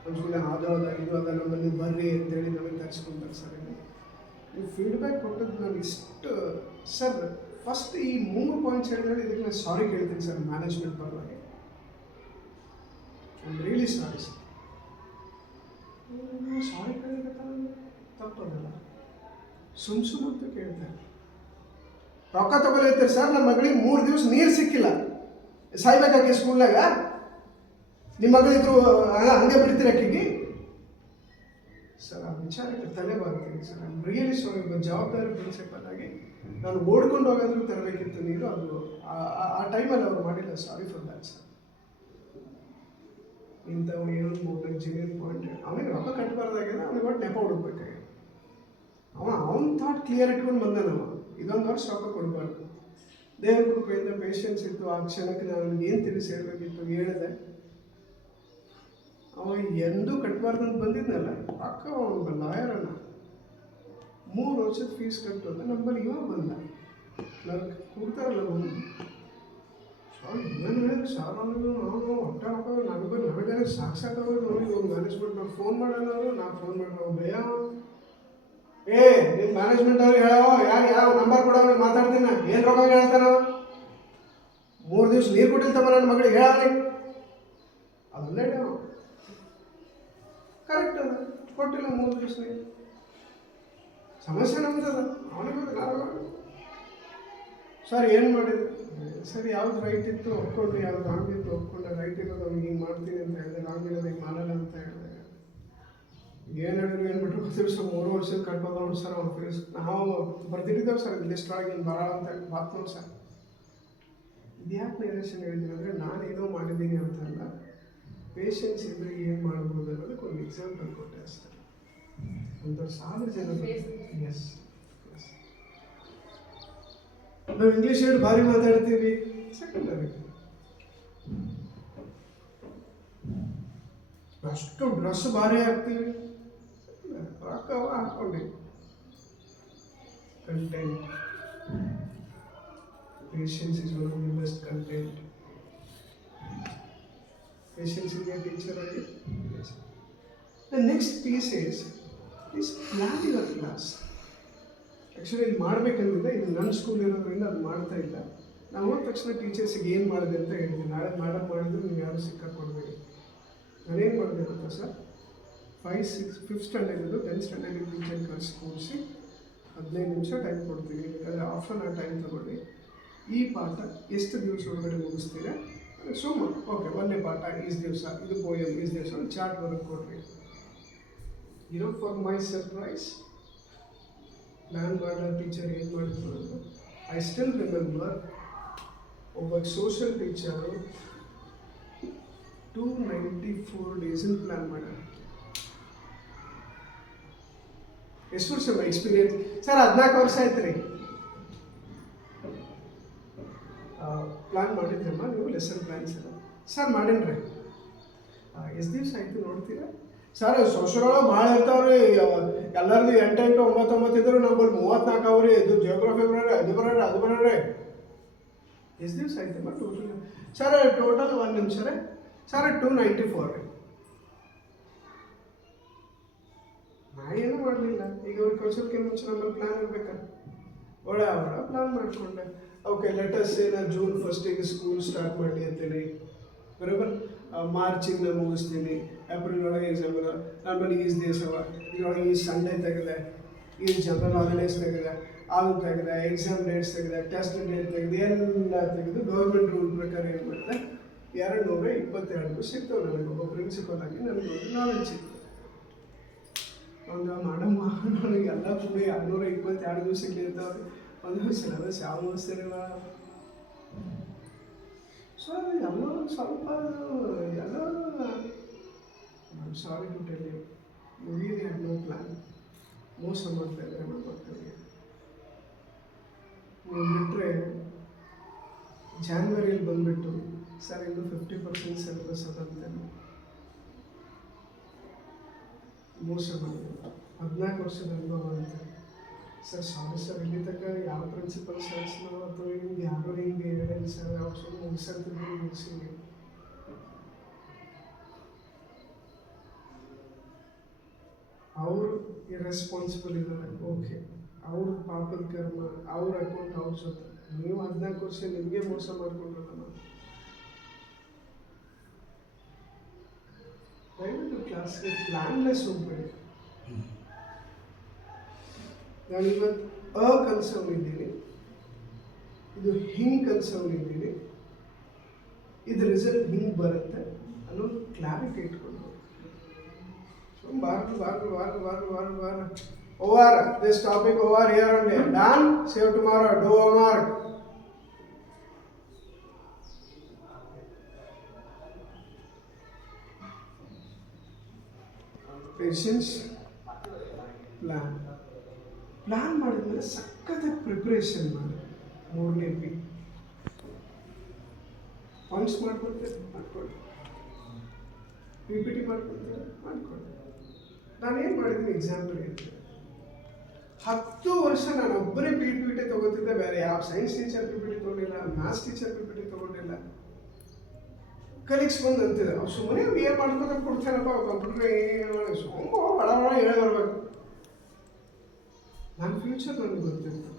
ನಮ್ಮ ಸ್ಕೂಲಲ್ಲಿ ಅದು ಇದು ಅದ ನಮ್ಮಲ್ಲಿ ಬರ್ರಿ ಅಂತೇಳಿ ನಮಗೆ ತರಿಸ್ಕೊಂತಾರೆ ಸರ್. ನೀವು ಫೀಡ್ಬ್ಯಾಕ್ ಕೊಟ್ಟದ್ದು ನಾನು ಇಷ್ಟು ಸರ್. ಫಸ್ಟ್ ಈ 3 ಪಾಯಿಂಟ್ಸ್ ಹೇಳಿದ್ರೆ ಇದಕ್ಕೆ ನಾನು ಸಾರಿ ಕೇಳ್ತೀನಿ ಸರ್ ಮ್ಯಾನೇಜ್ಮೆಂಟ್ ಪರವಾಗಿ. I am really sorry sir. Sorry ಕೇಳಬೇಕಂದ್ರೆ ತಪ್ಪದಲ್ಲ, ಸುಮ್ಮ ಅಂತ ಕೇಳ್ತಾರೆ. ರೊಕ್ಕ ತಗೊಳ್ಳೈತೆ ಸರ್, ನಮ್ಮ ಮಗಳಿಗೆ 3 ದಿವಸ ನೀರು ಸಿಕ್ಕಿಲ್ಲ, ಸಾಯ್ಬೇಕಾಗಿ ಸ್ಕೂಲ್ನಾಗ. ನಿಮ್ಮ ಮಗಳಿದ್ರು ಹಂಗೆ ಬಿಡ್ತೀರ ಅಕ್ಕಿಗೆ ಸರ್. ಆ ವಿಚಾರಕ್ಕೆ ತಲೆ ಬಾಗ್ತೀನಿ ಸರ್. I am really sorry. ಒಬ್ಬ ಜವಾಬ್ದಾರಿ ಪ್ರಿನ್ಸಿಪಲ್ ಆಗಿ ನಾನು ಓಡ್ಕೊಂಡು ಹೋಗೋದ್ರೂ ತರಬೇಕಿತ್ತು ನೀರು. ಅದು ಆ ಟೈಮಲ್ಲಿ ಅವ್ರು ಮಾಡಿಲ್ಲ. Sorry for that sir. ಇಂಥವು ಏನು 3 ಜೀನಿಯರ್ ಪಾಯಿಂಟ್ ಅವನಿಗೆ ರೊಕ್ಕ ಕಟ್ಟಬಾರ್ದಾಗಿದೆ. ಅವನಿಗೆ ಒಟ್ಟು ನೆಪ ಹುಡುಕ್ಬೇಕಾಗಿದೆ. ಅವನ ಥಾಟ್ ಕ್ಲಿಯರ್ ಇಟ್ಕೊಂಡು ಬಂದ. ನಾವು ಇದೊಂದು ವರ್ಷ ರೊಕ್ಕ ಕೊಡಬಾರ್ದು. ದೇವ್ರ ಕೃಪೆಯಿಂದ ಪೇಷನ್ಸ್ ಇತ್ತು. ಆ ಕ್ಷಣಕ್ಕೆ ನಾನು ಏನು ತಿಳಿಸಿ ಹೇಳಬೇಕಿತ್ತು ಹೇಳಿದೆ. ಅವ ಎಂದೂ ಕಟ್ಟಬಾರ್ದು ಅಂತ ಬಂದಿದ್ನಲ್ಲ, ಅಕ್ಕ ಅವನು ಲಾಯರನ್ನ 3 ವರ್ಷದ ಫೀಸ್ ಕಟ್ಟು ಅಂತ ನಮ್ಮಲ್ಲಿ ಇವಾಗ ಬಂದ ಕ್ಲರ್ಕ್ ಕೂಡ್ತಾರಲ್ಲ ಒಂದು ಸರ್ ಏನು ಹೇಳಿದ್ರು ಸರ್ ಅನ್ನೋದು ನಾವು ಹೊಟ್ಟೆ ಹಾಕೋದು ನನಗೆ ಸಾಕಾಗೋದು ನೋಡಿ ಇವಾಗ ಮ್ಯಾನೇಜ್ಮೆಂಟ್ ನಾವು ಫೋನ್ ಮಾಡೋಣ ನಾವು ಫೋನ್ ಮಾಡೋ ಭಯ ನಿಮ್ಮ ಮ್ಯಾನೇಜ್ಮೆಂಟ್ ಅವ್ರಿಗೆ ಹೇಳೋ ಯಾವ ನಂಬರ್ ಕೊಡೋ ಮಾತಾಡ್ತೀನಿ ಏನು ರೊಕ್ಕ ಹೇಳ್ತಾನ 3 ದಿವಸ ನೀರು ಕೊಟ್ಟಿಲ್ತಮ್ಮ ನನ್ನ ಮಗಳಿಗೆ ಹೇಳಿ ಅದೆಲ್ಲ ಹೇಳ ಕರೆಕ್ಟ್ ಅದ ಕೊಟ್ಟಿಲ್ಲ 3 ದಿವಸ ನೀರು ಸಮಸ್ಯೆ ನಮ್ದದ ಅವನಿಗೆ ಸರ್ ಏನು ಮಾಡಿದ್ರು ಸರ್ ಯಾವ್ದು ರೈಟ್ ಇತ್ತು ಒಪ್ಕೊಂಡು ಯಾವ್ದು ರಾಂಗ್ ಇತ್ತು ಒಪ್ಕೊಂಡೆ ರೈಟ್ ಇರೋದು ಅವ್ನಿಗೆ ಹಿಂಗೆ ಮಾಡ್ತೀನಿ ಅಂತ ಹೇಳಿದೆ ರಾಂಗ್ ಇರೋದು ಹಿಂಗೆ ಮಾಡಲ್ಲ ಅಂತ ಹೇಳಿದೆ ಏನು ಹೇಳಿದ್ರು ಏನು ಬಿಟ್ಟರು ದಿವಸ 3 ವರ್ಷದ ಕಟ್ಬೋದು ಸರ್ ಅವ್ರ ಫೀಸ್ ನಾವು ಬರ್ದಿಟ್ಟಿದ್ದೇವೆ ಸರ್ ಲಿಸ್ಟ್ ಒಳಗೆ ಏನು ಬರಲ್ಲ ಅಂತ ಬಾತ್ ಸರ್ ಇದ್ಯಾಕೆ ನಿರ್ದೇಶನ ಹೇಳಿದ್ದೀನಿ ಅಂದರೆ ನಾನೇನೋ ಮಾಡಿದ್ದೀನಿ ಅಂತಲ್ಲ ಪೇಷನ್ಸ್ ಇದ್ರೆ ಏನು ಮಾಡ್ಬೋದು ಅನ್ನೋದಕ್ಕೆ ಒಂದು ಎಕ್ಸಾಂಪಲ್ ಕೊಟ್ಟೆ ಅಷ್ಟೇ ಒಂದು 1000 ಜನ ಎಸ್ ನಾವು ಇಂಗ್ಲೀಷ್ ಹೇಳಿ ಭಾರಿ ಮಾತಾಡ್ತೀವಿ ಸೆಕೆಂಡರಿ ಅಷ್ಟು ಡ್ರೆಸ್ ಭಾರಿ ಹಾಕ್ತೀವಿ ರೊಕ್ಕ ಹಾಕ್ಕೊಂಡಿ content patience is one of the best content patience is a teacher ಆಗಿ the next piece is plan your class actually ಇಲ್ಲಿ ಮಾಡಬೇಕಂದಿದ್ದೆ ಇದು ನನ್ನ ಸ್ಕೂಲ್ ಇರೋದ್ರಿಂದ ಅದು ಮಾಡ್ತಾ ಇಲ್ಲ ನಾವು ಹೋದ ತಕ್ಷಣ ಟೀಚರ್ಸಿಗೆ ಏನು ಮಾಡಿದೆ ಅಂತ ಹೇಳಿದ್ವಿ ನಾಳೆ ಮೇಡಮ್ ಮಾಡಿದ್ರು ನೀವು ಯಾರು ಸಿಕ್ಕಾಕೊಡ್ಬೇಡಿ ನಾನೇನು ಮಾಡಿದೆ ಗೊತ್ತಾ ಸರ್ 5th ಸ್ಟ್ಯಾಂಡರ್ಡಿದ್ದು 10th ಸ್ಟ್ಯಾಂಡರ್ಡಿಗೆ ಟೀಚರ್ ಕಳಿಸಿ ಕೂರಿಸಿ 15 ನಿಮಿಷ ಟೈಮ್ ಕೊಡ್ತೀವಿ ಯಾಕಂದರೆ ಹಾಫ್ ಆನ್ ಅವರ್ ಟೈಮ್ ತೊಗೊಳ್ಳಿ ಈ ಪಾಠ ಎಷ್ಟು ದಿವಸ ಒಳಗಡೆ ಮುಗಿಸ್ತೀರಾ ಸುಮ್ಮನೆ ಓಕೆ 1ನೇ ಪಾಠ ಈಸ್ ದಿವಸ ಇದು ಪೋಯಮ್ ಈಸ್ ದಿವಸ ಒಂದು ಚಾರ್ಟ್ ಬರೋದು ಕೊಡ್ರಿ ಫಾರ್ ಮೈ ಸರ್ಪ್ರೈಸ್ ಪ್ಲ್ಯಾನ್ ಮಾಡೋ ಟೀಚರ್ ಏನು ಮಾಡಿದ್ರು ಅಂದರೆ ಐ ಸ್ಟಿಲ್ ರಿಮೆಂಬರ್ ಒಬ್ಬ ಸೋಷಿಯಲ್ ಟೀಚರು 294 ಡೇಸಲ್ಲಿ ಪ್ಲ್ಯಾನ್ ಮಾಡ್ಯಾರ ಎಷ್ಟು ವರ್ಷ ಎಕ್ಸ್ಪೀರಿಯನ್ಸ್ ಸರ್ 14 ವರ್ಷ ಆಯ್ತು ರೀ ಪ್ಲ್ಯಾನ್ ಮಾಡಿದ್ರಮ್ಮ ನೀವು ಲೆಸನ್ ಪ್ಲ್ಯಾನ್ಸ್ ಸರ್ ಮಾಡೇನ್ರಿ ಎಷ್ಟು ದಿವಸ ಆಯಿತು ನೋಡ್ತೀರಾ ಸರ್ ಸೋಷಿಯಲ್ ಭಾಳ ಇರ್ತಾವ್ರಿ ಎಲ್ಲರದು 8 9 ಇದ್ರು ನಮ್ಮಲ್ಲಿ 34 ಅವ್ರಿ ಇದು ಜಿಯೋಗ್ರಫಿ ಬರೋರಿ ಅದು ಬರೋರಿ ಎಷ್ಟು ದಿವಸ ಆಯ್ತಮ್ಮ ಟೋಟಲ್ ಸರ್ ಟೋಟಲ್ 1 ನಿಮಿಷ ರೀ ಸರ್ 294 ರೀ ನಾ ಏನೂ ಮಾಡಲಿಲ್ಲ ಈಗ ಅವ್ರಿಗೆ ಕಳ್ಸೋದಕ್ಕೆ ಮುಂಚೆ ನಮ್ಮಲ್ಲಿ ಪ್ಲ್ಯಾನ್ ಇರ್ಬೇಕಾ ಒಳ ಪ್ಲ್ಯಾನ್ ಮಾಡಿಕೊಂಡೆ ಓಕೆ ಲೆಟರ್ಸ್ ನಾನು ಜೂನ್ 1 ಸ್ಕೂಲ್ ಸ್ಟಾರ್ಟ್ ಮಾಡಲಿ ಅಂತೇಳಿ ಬರೋಬರ್ ಮಾರ್ಚಿಂದ ಮುಗಿಸ್ತೀನಿ ಏಪ್ರಿಲ್ ಒಳಗೆ ಎಕ್ಸಾಮ್ ಬರೋ ನಮ್ಮಲ್ಲಿ ಈಸ್ ದಿವಸವ ಇದರೊಳಗೆ ಈ ಸಂಡೇ ತೆಗೆದೆ ಈ ಜನರಲ್ ಹಾಲಿಡೇಸ್ ತೆಗೆದೆ ಅದು ತೆಗೆದೆ ಎಕ್ಸಾಮ್ ಡೇಟ್ಸ್ ತೆಗೆದೆ ಟೆಸ್ಟ್ ಡೇಟ್ ತೆಗೆದು ಎಲ್ಲ ತೆಗೆದು ಗೌರ್ಮೆಂಟ್ ರೂಲ್ ಪ್ರಕಾರ ಏನು ಮಾಡಿದೆ 222 ಸಿಗ್ತವೆ ನನಗೆ ಒಬ್ಬ ಪ್ರಿನ್ಸಿಪಲ್ ಆಗಿ ನನಗೆ ಒಂದು ನಾಲೆಡ್ಜ್ ಸಿಗ್ತದೆ ಒಂದು ಮಾಡಮ್ಮ ನನಗೆ ಎಲ್ಲ ಕೂಡಿ 222 ದಿವಸಕ್ಕೆ ಇರ್ತಾವೆ ಒಂದು ಸಿಲೆಬಸ್ ಯಾವ ಮುಗಿಸ್ತೀರಲ್ಲ ಸೊ ಎಲ್ಲರೂ ಸ್ವಲ್ಪ ಎಲ್ಲರೂ sorry to tell you really have no plan ಮೋಸ ಮಾಡ್ತಾ ಇದ್ದಾರೆ ನಮ್ಮ ಮಕ್ಕಳಿಗೆ ನೀವು ಬಿಟ್ಟರೆ ಜಾನ್ವರಿಯಲ್ಲಿ ಬಂದುಬಿಟ್ಟು ಸರ್ ಇನ್ನು 50% ಸಿಲೆಬಸ್ ಅದಂತೆ ಮೋಸ ಮಾಡಿದ್ರು 14 ವರ್ಷದ ಅನುಭವ ಅಂತ ಸರ್ ಸಾರಿ ಸರ್ ಇಲ್ಲಿ ತನಕ ಯಾವ ಪ್ರಿನ್ಸಿಪಲ್ ಸರ್ಸ್ನೋ ಅಥವಾ ನಿಮ್ಗೆ ಯಾರೋ ಹಿಂಗೆ ಹೇಳಿಲ್ಲ ಸರ್ ಯಾವ ಸುಮ್ಮನೆ ಮುಗಿಸಿರ್ತಿದ್ರು ಮುಗಿಸಿವಿ ಅವರು ಇರ್ರೆಸ್ಪಾನ್ಸಿಬಲ್ ಇದ್ದಾರೆ ಓಕೆ ಅವ್ರ ಪಾಪದ ಕರ್ಮ ಅವ್ರ ಅಕೌಂಟ್ ಅವ್ರ ಜೊತೆ ನೀವು 14 ವರ್ಷ ನಿಮಗೆ ಮೋಸ ಮಾಡ್ಕೊಂಡ್ರಲ್ಲ ನಾವು ದಯವಿಟ್ಟು ಕ್ಲಾಸ್ಗೆ ಪ್ಲ್ಯಾನ್ಲೆಸ್ ಹೋಗ್ಬೇಡಿ ನಾನು ಇವತ್ತು ಕಲಿಸೋನಿದ್ದೀನಿ ಇದು ಹಿಂಗೆ ಕಲಿಸೋನಿದ್ದೀನಿ ಇದು ರಿಸಲ್ಟ್ ಹಿಂಗೆ ಬರುತ್ತೆ ಅನ್ನೋದು ಕ್ಲಾರಿಟಿ ಇಟ್ಕೊಂಡು bar over this topic over here only done see you tomorrow do homework patience plan ಮಾಡಿದ್ಮೇಲೆ ಸಖತ್ತಾಗಿ ಪ್ರಿಪ್ರೇಷನ್ ಮಾಡಿ 3ನೇ ಪಿ ಪಾಯಿಂಟ್ಸ್ ಮಾಡ್ಕೊಳ್ತೀವಿ ಮಾಡ್ಕೊಳ್ಳಿ ಪಿ ಪಿ ಟಿ ಮಾಡ್ಕೊಳ್ತಾರೆ ಮಾಡ್ಕೊಳ್ಳಿ. ನಾನೇನು ಮಾಡಿದ್ದೀನಿ ಎಕ್ಸಾಂಪಲ್ ಹೇಳ್ತೀನಿ. 10 ವರ್ಷ ನಾನು ಒಬ್ಬರೇ ಪಿ ಪಿ ಟಿ ತೊಗೋತಿದ್ದೆ, ಬೇರೆ ಯಾವ science teacher P P T ತೊಗೊಂಡಿಲ್ಲ, maths teacher P P T ತೊಗೊಂಡಿಲ್ಲ. ಕಲೀಗ್ಸ್ ಬಂದು ಅಂತಿದೆ, ಅವ್ರು ಸುಮ್ಮನೆ ಏನು ಮಾಡ್ಕೊಂಡು ಕೊಡ್ತಾರಪ್ಪ ಕಂಪ್ಯೂಟರ್ ಏನು ಸುಮ್ಮ ಬಡ ಬಡ ಹೇಳಿ ಬರ್ಬೇಕು. ನನ್ನ ಫ್ಯೂಚರ್ ನನಗೆ ಗೊತ್ತಿತ್ತು,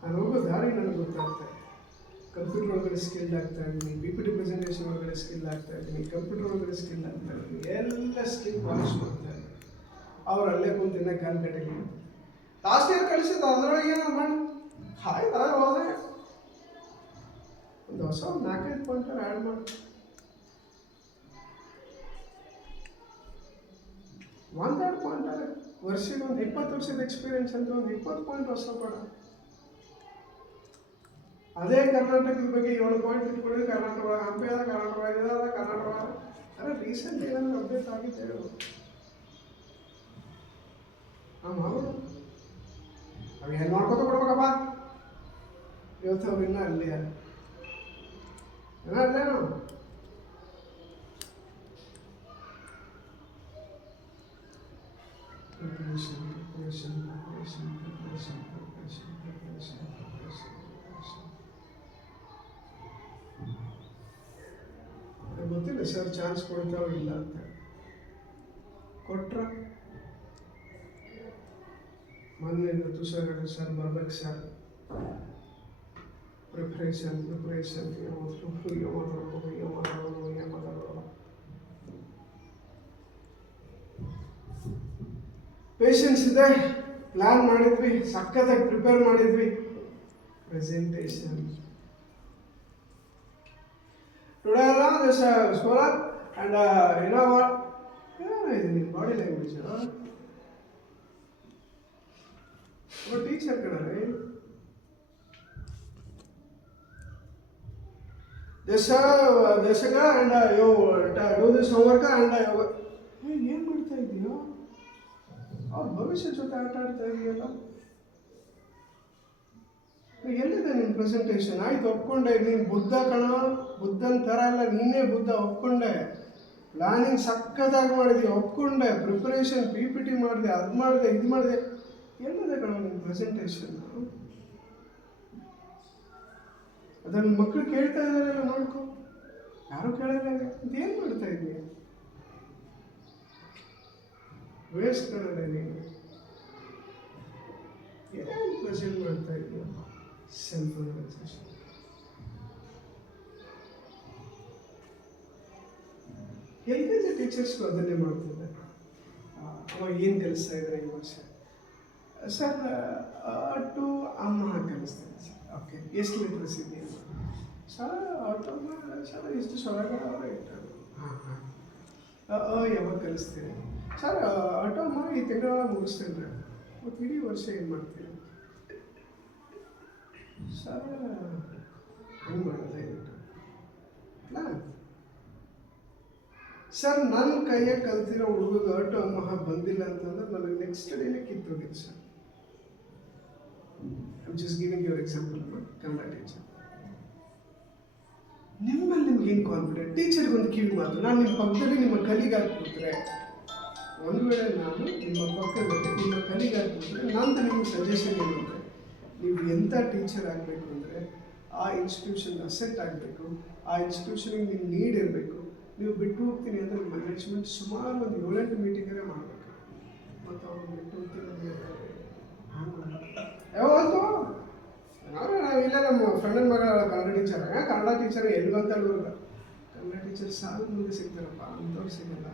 ನಾನು ಹೋಗೋ ದಾರಿ ನನಗೆ ಗೊತ್ತಾಗ್ತಾ ಇದೆ. ಕಂಪ್ಯೂಟರ್ ಒಳಗಡೆ ಸ್ಕಿಲ್ ಆಗ್ತಾ ಇದ್ದೀನಿ, ಪಿ ಪಿ ಟಿ ಪ್ರೆಸೆಂಟೇಷನ್ ಒಳಗಡೆ ಸ್ಕಿಲ್ ಆಗ್ತಾ ಇದ್ದೀನಿ, ಕಂಪ್ಯೂಟರ್ ಒಳಗಡೆ ಸ್ಕಿಲ್ ಆಗ್ತಾ ಇದ್ದೀನಿ, ಎಲ್ಲ ಸ್ಕಿಲ್ ಪಾಲಿಶ್ ಮಾಡ್ತಾ ಇದ್ದೀನಿ. ಅವ್ರು ಅಲ್ಲೇ ಕುಂತಿನ ಕಾಲು ಕಟ್ಟಿಗೆ ಲಾಸ್ಟ್ ಇಯರ್ ಕಳಿಸಿದ್ದು ಅದರೊಳಗೆ ಏನೋ ಮಾಡಿ ಹಾಯ್ ತರ ಹೋದ್ರೆ ಒಂದು ಹೊಸ 4-5 ಪಾಯಿಂಟ್ ಆ್ಯಡ್ ಮಾಡಿ ಒಂದೆರಡು ಪಾಯಿಂಟ್ ವರ್ಷಕ್ಕೆ ಒಂದು 20 ವರ್ಷದ ಎಕ್ಸ್ಪೀರಿಯನ್ಸ್ ಅಂತ ಒಂದು 20 ಪಾಯಿಂಟ್ ಹೊಸ ಪಡ. ಅದೇ ಕರ್ನಾಟಕದ ಬಗ್ಗೆ 7 ಪಾಯಿಂಟ್ ಇಟ್ಕೊಳ್ಳಿ. ಕರ್ನಾಟಕ ಒಳಗೆ ಹಂಪಿ ಅದ, ಕರ್ನಾಟಕ ಒಳಗೆ ಇದಾದ, ಕರ್ನಾಟಕ ಒಳಗೆ ಅದೇ ರೀಸೆಂಟ್ ಏನಾದ್ರು ಅಪ್ಡೇಟ್ ಆಗಿತ್ತು ಹೇಳು. ನಾವು ಮಾಡೋದು ಅವು ಏನು ಮಾಡ್ಕೊತ ಕೊಡ್ಬೇಕಪ್ಪ. ಇವತ್ತು ಅವ್ರು ಇನ್ನೂ ಅಲ್ಲೇ ಏನೋ ಅಲ್ಲೇ ನಾವು ಗೊತ್ತಿಲ್ಲ ಸರ್ ಚಾನ್ಸ್ ಕೊಡ್ತಾರೋ ಇಲ್ಲ ಅಂತ. ಕೊಟ್ರ ಮೊನ್ನೆ ತುಷಾರ್ ಸರ್ ಬರ್ಬೇಕು ಸರ್, ಪ್ರಿಪ್ರೇಷನ್ ಮಾತಾಡೋದು ಪೇಷನ್ಸ್ ಇದೆ. ಪ್ಲಾನ್ ಮಾಡಿದ್ವಿ, ಸಖತ್ತಾಗಿ ಪ್ರಿಪೇರ್ ಮಾಡಿದ್ವಿ. Presentation today this scholar and ಏನೋ ಏನಿದೆ ನಿಮ್ಮ ಬಾಡಿ ಲ್ಯಾಂಗ್ವೇಜ್ ಟೀಚರ್ ಕಡೆ ದೇಶಕ and you do this homework and ಏನು ಮಾಡ್ತಾ ಇದೀಯೋ? ಅವ್ರ ಭವಿಷ್ಯ ಜೊತೆ ಆಟ ಆಡ್ತಾ ಇದೆಯಲ್ಲ. ಎಲ್ಲಿದೆ ನಿನ್ನ ಪ್ರೆಸೆಂಟೇಷನ್? ಆಯ್ತು ಒಪ್ಕೊಂಡೆ, ನೀನು ಬುದ್ಧ ಕಣ, ಬುದ್ಧನ ಥರ ಅಲ್ಲ, ನೀನೇ ಬುದ್ಧ ಒಪ್ಕೊಂಡೆ. ಪ್ಲಾನಿಂಗ್ ಸಖತ್ತಾಗಿ ಮಾಡಿದ್ವಿ, ಒಪ್ಕೊಂಡೆ. ಪ್ರಿಪರೇಷನ್ ಪಿ ಪಿ ಟಿ ಮಾಡಿದೆ, ಅದು ಮಾಡಿದೆ, ಇದು ಮಾಡಿದೆ. ಎಲ್ಲಿದೆ ಕಣ ನಿನ್ನ ಪ್ರೆಸೆಂಟೇಷನ್? ಅದನ್ನು ಮಕ್ಕಳು ಕೇಳ್ತಾ ಇದ್ದಾರೆಲ್ಲ ನೋಡ್ಕೊ, ಯಾರು ಕೇಳಲ್ಲ. ಏನು ಮಾಡ್ತಾ ಇದ್ದೀಯ? ವೇಸ್ಟ್ ಕನ್ನಡ ನೀನು ಏನು ಪ್ರೆಸೆಂಟ್ ಮಾಡ್ತಾ ಇದೀಯ? Self realisation. LKG ಟೀಚರ್ಸ್ಗೂ ಅದನ್ನೇ ಮಾಡ್ತಿದ್ದಾರೆ. ಅವಾಗ ಏನು ಕಲಿಸ್ತಾ ಇದ್ದಾರೆ ಈ ವರ್ಷ? ಸರ್ ಟು ಅಮ್ಮ ಕಲಿಸ್ತಾರೆ ಸರ್. ಓಕೆ, ಎಷ್ಟು ಲಿಟ್ರಸಿ ಇದೆಯಾ ಸರ್? ಆಟೋಮ್ಮ ಸರ್ ಎಷ್ಟು ಸೊರಗಡೆ ಅವರೇ ಇಟ್ಟರು. ಯಾವಾಗ ಕಲಿಸ್ತೀರಿ ಸರ್? ಆಟೋಮ್ಮ ಈ ತಿಂಗಳೊಳಗೆ ಮುಗಿಸ್ತೀನಿ. ಮತ್ತು ಇಡೀ ವರ್ಷ ಏನು ಮಾಡ್ತೀರಿ ಸರ್? ಹಂಗೆ ಮಾಡೋದೇ ಪ್ಲಾನ್ ಸರ್. ನನ್ನ ಕೈಯಾಗ ಕಲ್ತಿರೋ ಹುಡುಗ ಆಟೋ ಅಮ್ಮ ಬಂದಿಲ್ಲ ಅಂತಂದ್ರೆ ನನಗೆ ನೆಕ್ಸ್ಟ್ ಡೇನೇ ಕಿತ್ತೋಗಿತ್ತು sir. I am just giving your example. Kannada teacher ನಿಮ್ಮಲ್ಲಿ ನಿಮ್ಗೆ ಏನು ಕಾನ್ಫಿಡೆಂಟ್? ಟೀಚರ್ಗೆ ಒಂದು ಕಿವಿ ಮಾತು, ನಾನು ನಿಮ್ಮ ಪಕ್ಕದಲ್ಲಿ ನಿಮ್ಮ ಕಲಿಗಾಗಿ ಕೂತ್ರೆ, ಒಂದು ವೇಳೆ ನಾನು ನಿಮ್ಮ ಪಕ್ಕದಲ್ಲಿ ನಿಮ್ಮ ಕಲಿಗಾಗಿ ಕೂತ್ರೆ ನಂದು ನಿಮ್ಗೆ ಸಜೆಷನ್ ಏನು ಅಂದರೆ, ನೀವು ಎಂಥ ಟೀಚರ್ ಆಗಬೇಕು ಅಂದರೆ ಆ ಇನ್ಸ್ಟಿಟ್ಯೂಷನ್ ಅಸೆಟ್ ಆಗಬೇಕು, ಆ ಇನ್ಸ್ಟಿಟ್ಯೂಷನಿಗೆ ನಿಮ್ಮ ನೀಡ್ ಇರಬೇಕು. ನೀವು ಬಿಟ್ಟು ಹೋಗ್ತೀನಿ ಅಂದರೆ ಮ್ಯಾನೇಜ್ಮೆಂಟ್ ಸುಮಾರು ಒಂದು 7-8 ಮೀಟಿಂಗೇ ಮಾಡಬೇಕು. ಮತ್ತು ಅವ್ರು ಬಿಟ್ಟು ಹೋಗ್ತೀನಿ ಯಾವತ್ತು ನಾವು ಇಲ್ಲ ನಮ್ಮ ಫ್ರೆಂಡನ ಮಗ ಕನ್ನಡ ಟೀಚರ್, ಕನ್ನಡ ಟೀಚರ್ ಎಲ್ಲಿ ಬಂತಲ್ಲ ಕನ್ನಡ ಟೀಚರ್ ಸಾಲು ಮುಂದೆ ಸಿಗ್ತಾರಪ್ಪ, ಅಂಥವ್ರು ಸಿಗಲ್ಲ.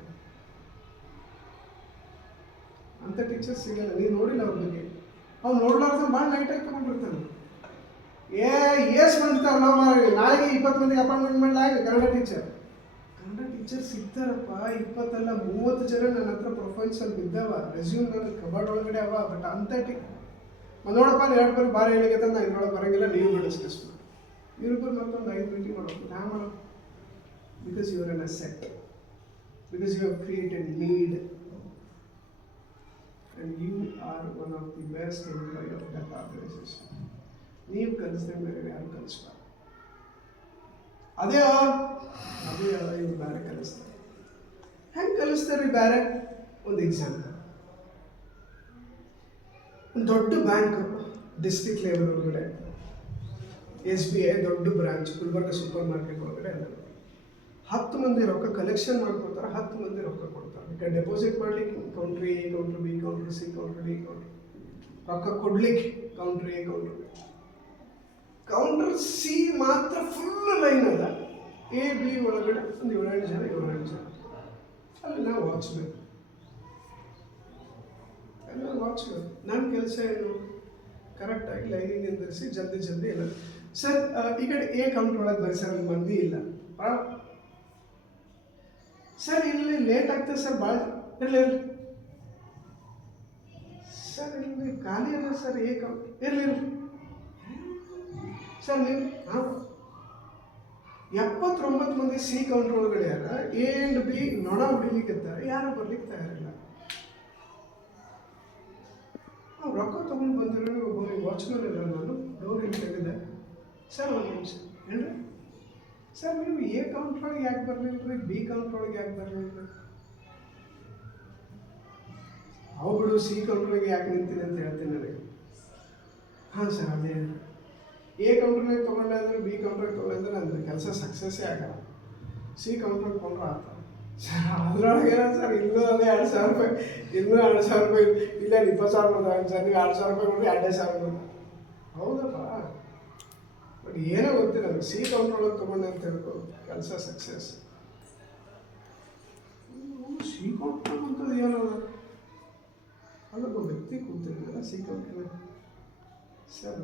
ಅಂಥ ಟೀಚರ್ ಸಿಗಲ್ಲ. ನೀವು ನೋಡಿಲ್ಲ ಅವ್ರ ಬಗ್ಗೆ. ಅವ್ನು ನೋಡ್ಲಾರ್ದ ಭಾಳ ಲೈಟಾಗಿ ತೊಗೊಂಡಿರ್ತಾನೆ. ಏಸ್ ಬಂದಿರ್ತಾರಲ್ಲ ನಾಳೆಗೆ 20 ಮಂದಿಗೆ ಅಪಾಯಿಂಟ್ಮೆಂಟ್ ಮಾಡಲಾಗ ಕನ್ನಡ ಟೀಚರ್ ಸಿಗ್ತಾರಪ್ಪ. 20 ಅಲ್ಲ 30 ಜನ ನನ್ನ ಹತ್ರ ಪ್ರೊಫೈಲ್ಸಲ್ಲಿ ಬಿದ್ದಾವ, ರೆಸ್ಯೂಮ್ ನನ್ನ ಕಬಾರ್ಡ್ ಒಳಗಡೆ ಅವ. ಬಟ್ ಅಂಥ ನೋಡಪ್ಪ 2 ಬಾರಿ ಬಾರಿ ಹೇಳಿಕತ್ತ ನಾನು ಇದ್ರೊಳಗೆ ಬರೋಂಗಿಲ್ಲ, ನೀವು ಡಿಸ್ಕಸ್ ಮಾಡಿ. ಇವ್ರಿಬ್ಬರು ಮತ್ತೊಂದು 5 ಮೀಟಿಂಗ್ ಮಾಡೋದು ನಾ ಮಾಡೋದು. Because you are an asset, because you have created need and you are one of the best employee of that organization. ನೀವು ಕಲಿಸಿದ್ರೆ ಬೇರೆ ಯಾರು ಕಲಿಸ್ಬಾರ್ದು. ಅದೇ ಇವ್ರು ಬೇರೆ ಕಲಿಸ್ತಾರೆ. ಹೆಂಗೆ ಕಲಿಸ್ತಾರೆ ಬೇರೆ? ಒಂದು ಎಕ್ಸಾಂಪಲ್, ಒಂದು ದೊಡ್ಡ ಬ್ಯಾಂಕ್ ಡಿಸ್ಟ್ರಿಕ್ಟ್ ಲೆವೆಲ್ ಒಳಗಡೆ SBI ದೊಡ್ಡ ಬ್ರಾಂಚ್ ಗುಲ್ಬರ್ಗ ಸೂಪರ್ ಮಾರ್ಕೆಟ್ ಒಳಗಡೆ ಅದ. 10 ಮಂದಿ ರೊಕ್ಕ ಕಲೆಕ್ಷನ್ ಮಾಡ್ಕೊಡ್ತಾರೆ, 10 ಮಂದಿ ರೊಕ್ಕ ಕೊಡ್ತಾರೆ. ಈಗ ಡೆಪಾಸಿಟ್ ಮಾಡ್ಲಿಕ್ಕೆ counter A, counter B, counter C, counter D, counter. ರೊಕ್ಕ ಕೊಡ್ಲಿಕ್ಕೆ counter A, counter B. Counter C ಮಾತ್ರ ಫುಲ್ ಲೈನ್ ಅದ. A, B ಒಳಗಡೆ ಒಂದು 7 ಜನ ಅಲ್ಲಿ ನಾವು ವಾಚ್ಬೇಕು. ಎಲ್ಲ ವಾಚ್ಬೇಕು. ನನ್ನ ಕೆಲಸ ಏನು? ಕರೆಕ್ಟಾಗಿ ಲೈನಿಗೆ ನಿಂದಿರಿಸಿ ಜಲ್ದಿ ಇಲ್ಲ. ಸರ್ ಈ ಕಡೆ A ಕೌಂಟ್ರ್ ಒಳಗೆ ಬರೀ ಸರ್ ಅಲ್ಲಿ ಮಂದಿ ಇಲ್ಲ. ಸರ್ ಇಲ್ಲಿ ಲೇಟ್ ಆಗ್ತದೆ ಸರ್, ಭಾಳ ಇರಲಿ ಸರ್, ಇಲ್ಲಿ ಖಾಲಿ ಅಲ್ಲ ಸರ್. A ಕೌಂಟ್ರ್ ಇರಲಿ ಸರ್. ನೀವು 79 ಮಂದಿ C ಕೌಂಟ್ರ್ ಒಳಗಡೆ ಅಲ್ಲ, A and B ನೊಣ ಹೊಡಿಲಿಕ್ಕಿದ್ದಾರೆ, ಯಾರು ಬರ್ಲಿಕ್ಕೆ ತಯಾರಿಲ್ಲ. ನಾವು ರೊಕ್ಕ ತೊಗೊಂಡು ಬಂದಿರೋ ಒಬ್ಬರಿಗೆ ವಾಚ್ಮನ್ ಇಲ್ಲ, ನಾನು ಡೋರ್ ಇಲ್ಲಿ ತೆಗೆದೆ. ಸರ್ ಒಂದು ನಿಮಿಷ ಹೇಳ್ರಿ ಸರ್, ನೀವು A ಕೌಂಟ್ರ್ ಒಳಗೆ ಯಾಕೆ ಬರಲಿಲ್ಲ, B ಕೌಂಟ್ರ್ ಒಳಗೆ ಯಾಕೆ ಬರಲಿಲ್ಲ? ಅವು ಬಿಡು, C ಕೌಂಟ್ರ್ ಒಳಗೆ ಯಾಕೆ ನಿಂತೀನಿ ಅಂತ ಹೇಳ್ತೀನಿ ನನಗೆ. ಹಾಂ ಸರ್, ಅದೇ A ಕೌಂಟ್ರಾಗ ತೊಗೊಂಡೆ ಅಂದರೆ B ಕೌಂಟ್ರಾಗ ತೊಗೊಂಡ್ರೆ ನನ್ನ ಕೆಲಸ ಸಕ್ಸಸ್ಸೇ ಆಗಲ್ಲ. C ಕೌಂಟ್ರಾಗ ತೊಗೊಂಡ್ರೆ ಆಗ್ತದೆ ಸರ್. ಅದರೊಳಗೆ ಸರ್ ಇನ್ನೂ ಅದೇ 2,000 ರೂಪಾಯಿ, ಇನ್ನೂ 2,000 ರೂಪಾಯಿ ಇಲ್ಲ, 20,000 ರೂಪಾಯಿ ಸರ್. ನೀವು 2,000 ರೂಪಾಯಿ ಕೊಟ್ಟರೆ 2,500 ರೂಪಾಯಿ. ಹೌದಪ್ಪ, ಬಟ್ ಏನೋ ಗೊತ್ತಿಲ್ಲ ನನಗೆ. C ಕೌಂಟ್ರ್ ಒಳಗೆ ತೊಗೊಂಡೆ ಅಂತ ಹೇಳ್ಕೊ, ಕೆಲಸ ಸಕ್ಸಸ್. C ಕೌಂಟ್ರ್ ಅಂತದ್ದು ಏನದ? ಅಲ್ಲೊಬ್ಬ ವ್ಯಕ್ತಿ ಕೂತಿರ್ಲಿಲ್ಲ C ಕೌಂಟ್ರಲ್ಲಿ. ಸರ್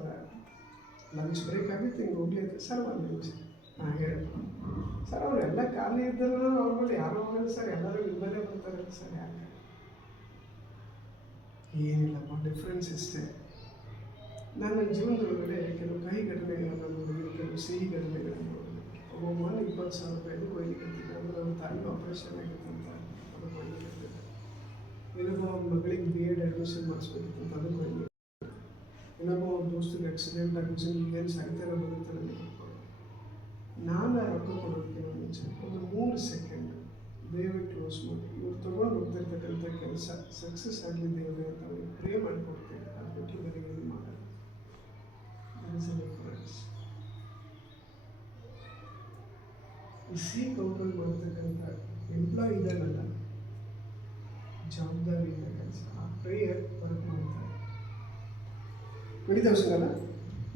ಲಂಚ್ ಬ್ರೇಕ್ ಆಗಿತ್ತು, ಹಿಂಗೆ ಹೋಗ್ಲಿಕ್ಕೆ ಸರ್ ಒಂದು ನಿಮಿಷ. ಹಾಂ ಹೇಳಿ ಸರ್. ಅವರೆಲ್ಲ ಖಾಲಿ ಇದ್ದರೂ ಅವ್ರ ಬಳಿ ಯಾರೋ ಹೋಗಲ್ಲ ಸರ್, ಎಲ್ಲರೂ ನಿಮ್ಮಲ್ಲೇ ಬರ್ತಾರೆ ಸರ್. ಯಾಕೆ? ಏನಿಲ್ಲಪ್ಪ, ಡಿಫ್ರೆನ್ಸ್ ಇಷ್ಟೇ. ನನ್ನ ಜೀವನದೊಳಗಡೆ ಕೆಲವು ಕಹಿ ಘಟನೆಗಳನ್ನು ನೋಡಿದ್ದೀನಿ, ಕೆಲವು ಸಿಹಿ ಘಟನೆಗಳನ್ನು ನೋಡಿದ್ದೀನಿ. ಒಬ್ಬ 20,000 ರೂಪಾಯಿಗೆ ಕೊಯ್ಲಿಕ್ಕಂತಿದ್ದೆ, ಅಂದರೆ ನಮ್ಮ ತಾಯಿಗೆ ಆಪ್ರೇಷನ್ ಆಗಿತ್ತಂತ ಅದು ಕೊಯ್ಲಿಕ್ಕಂತಿದ್ದೆ. ಇನ್ನೊಬ್ಬ ಮಗಳಿಗೆ B.Ed ಅಡ್ಮಿಷನ್ ಮಾಡಿಸ್ಬೇಕಿತ್ತು ಅಂತ ಅದು ಕೊಯ್ಲಿ. ಇನ್ನೊಬ್ಬ ಅವ್ರ ದೋಸ್ತಿಗೆ ಆಕ್ಸಿಡೆಂಟ್ ಆಗಿ ಏನು ಸಾಯ್ತಾರೋ ಬರುತ್ತಾರೆ ಕೊಟ್ಕೊಂಡು. ನಾನು ರೊಕ್ಕ ಕೊಡೋದಕ್ಕಿಂತ ಮುಂಚೆ ಒಂದು 3 ಸೆಕೆಂಡ್ ದಯವಿಟ್ಟು ಕ್ಲೋಸ್ ಮಾಡಿ, ಇವ್ರು ತೊಗೊಂಡು ಹೋಗ್ತಿರ್ತಕ್ಕಂಥ ಕೆಲಸ ಸಕ್ಸಸ್ ಆಗಲಿ ದೇವರೇ ಅಂತ ಅವ್ರಿಗೆ ಪ್ರೇ ಮಾಡಿಕೊಡ್ತೇನೆ. ಅದು ಬಿಟ್ಟು ಬೇರೆ ಏನು ಮಾಡಲ್ಲ. ಈ C ಕೌಂಟ್ರಲ್ಲಿ ಮಾಡ್ತಕ್ಕಂಥ ಎಂಪ್ಲಾಯ್ ಇದನ್ನಲ್ಲ, ಜವಾಬ್ದಾರಿಯಿಂದ ಕೆಲಸ, ಆ ಪ್ರೇಯರ್ ವರ್ಕ್ ಮಾಡ್ತಾರೆ. ನಡೀತಾವೆ ಸಿಗಲ್ಲ.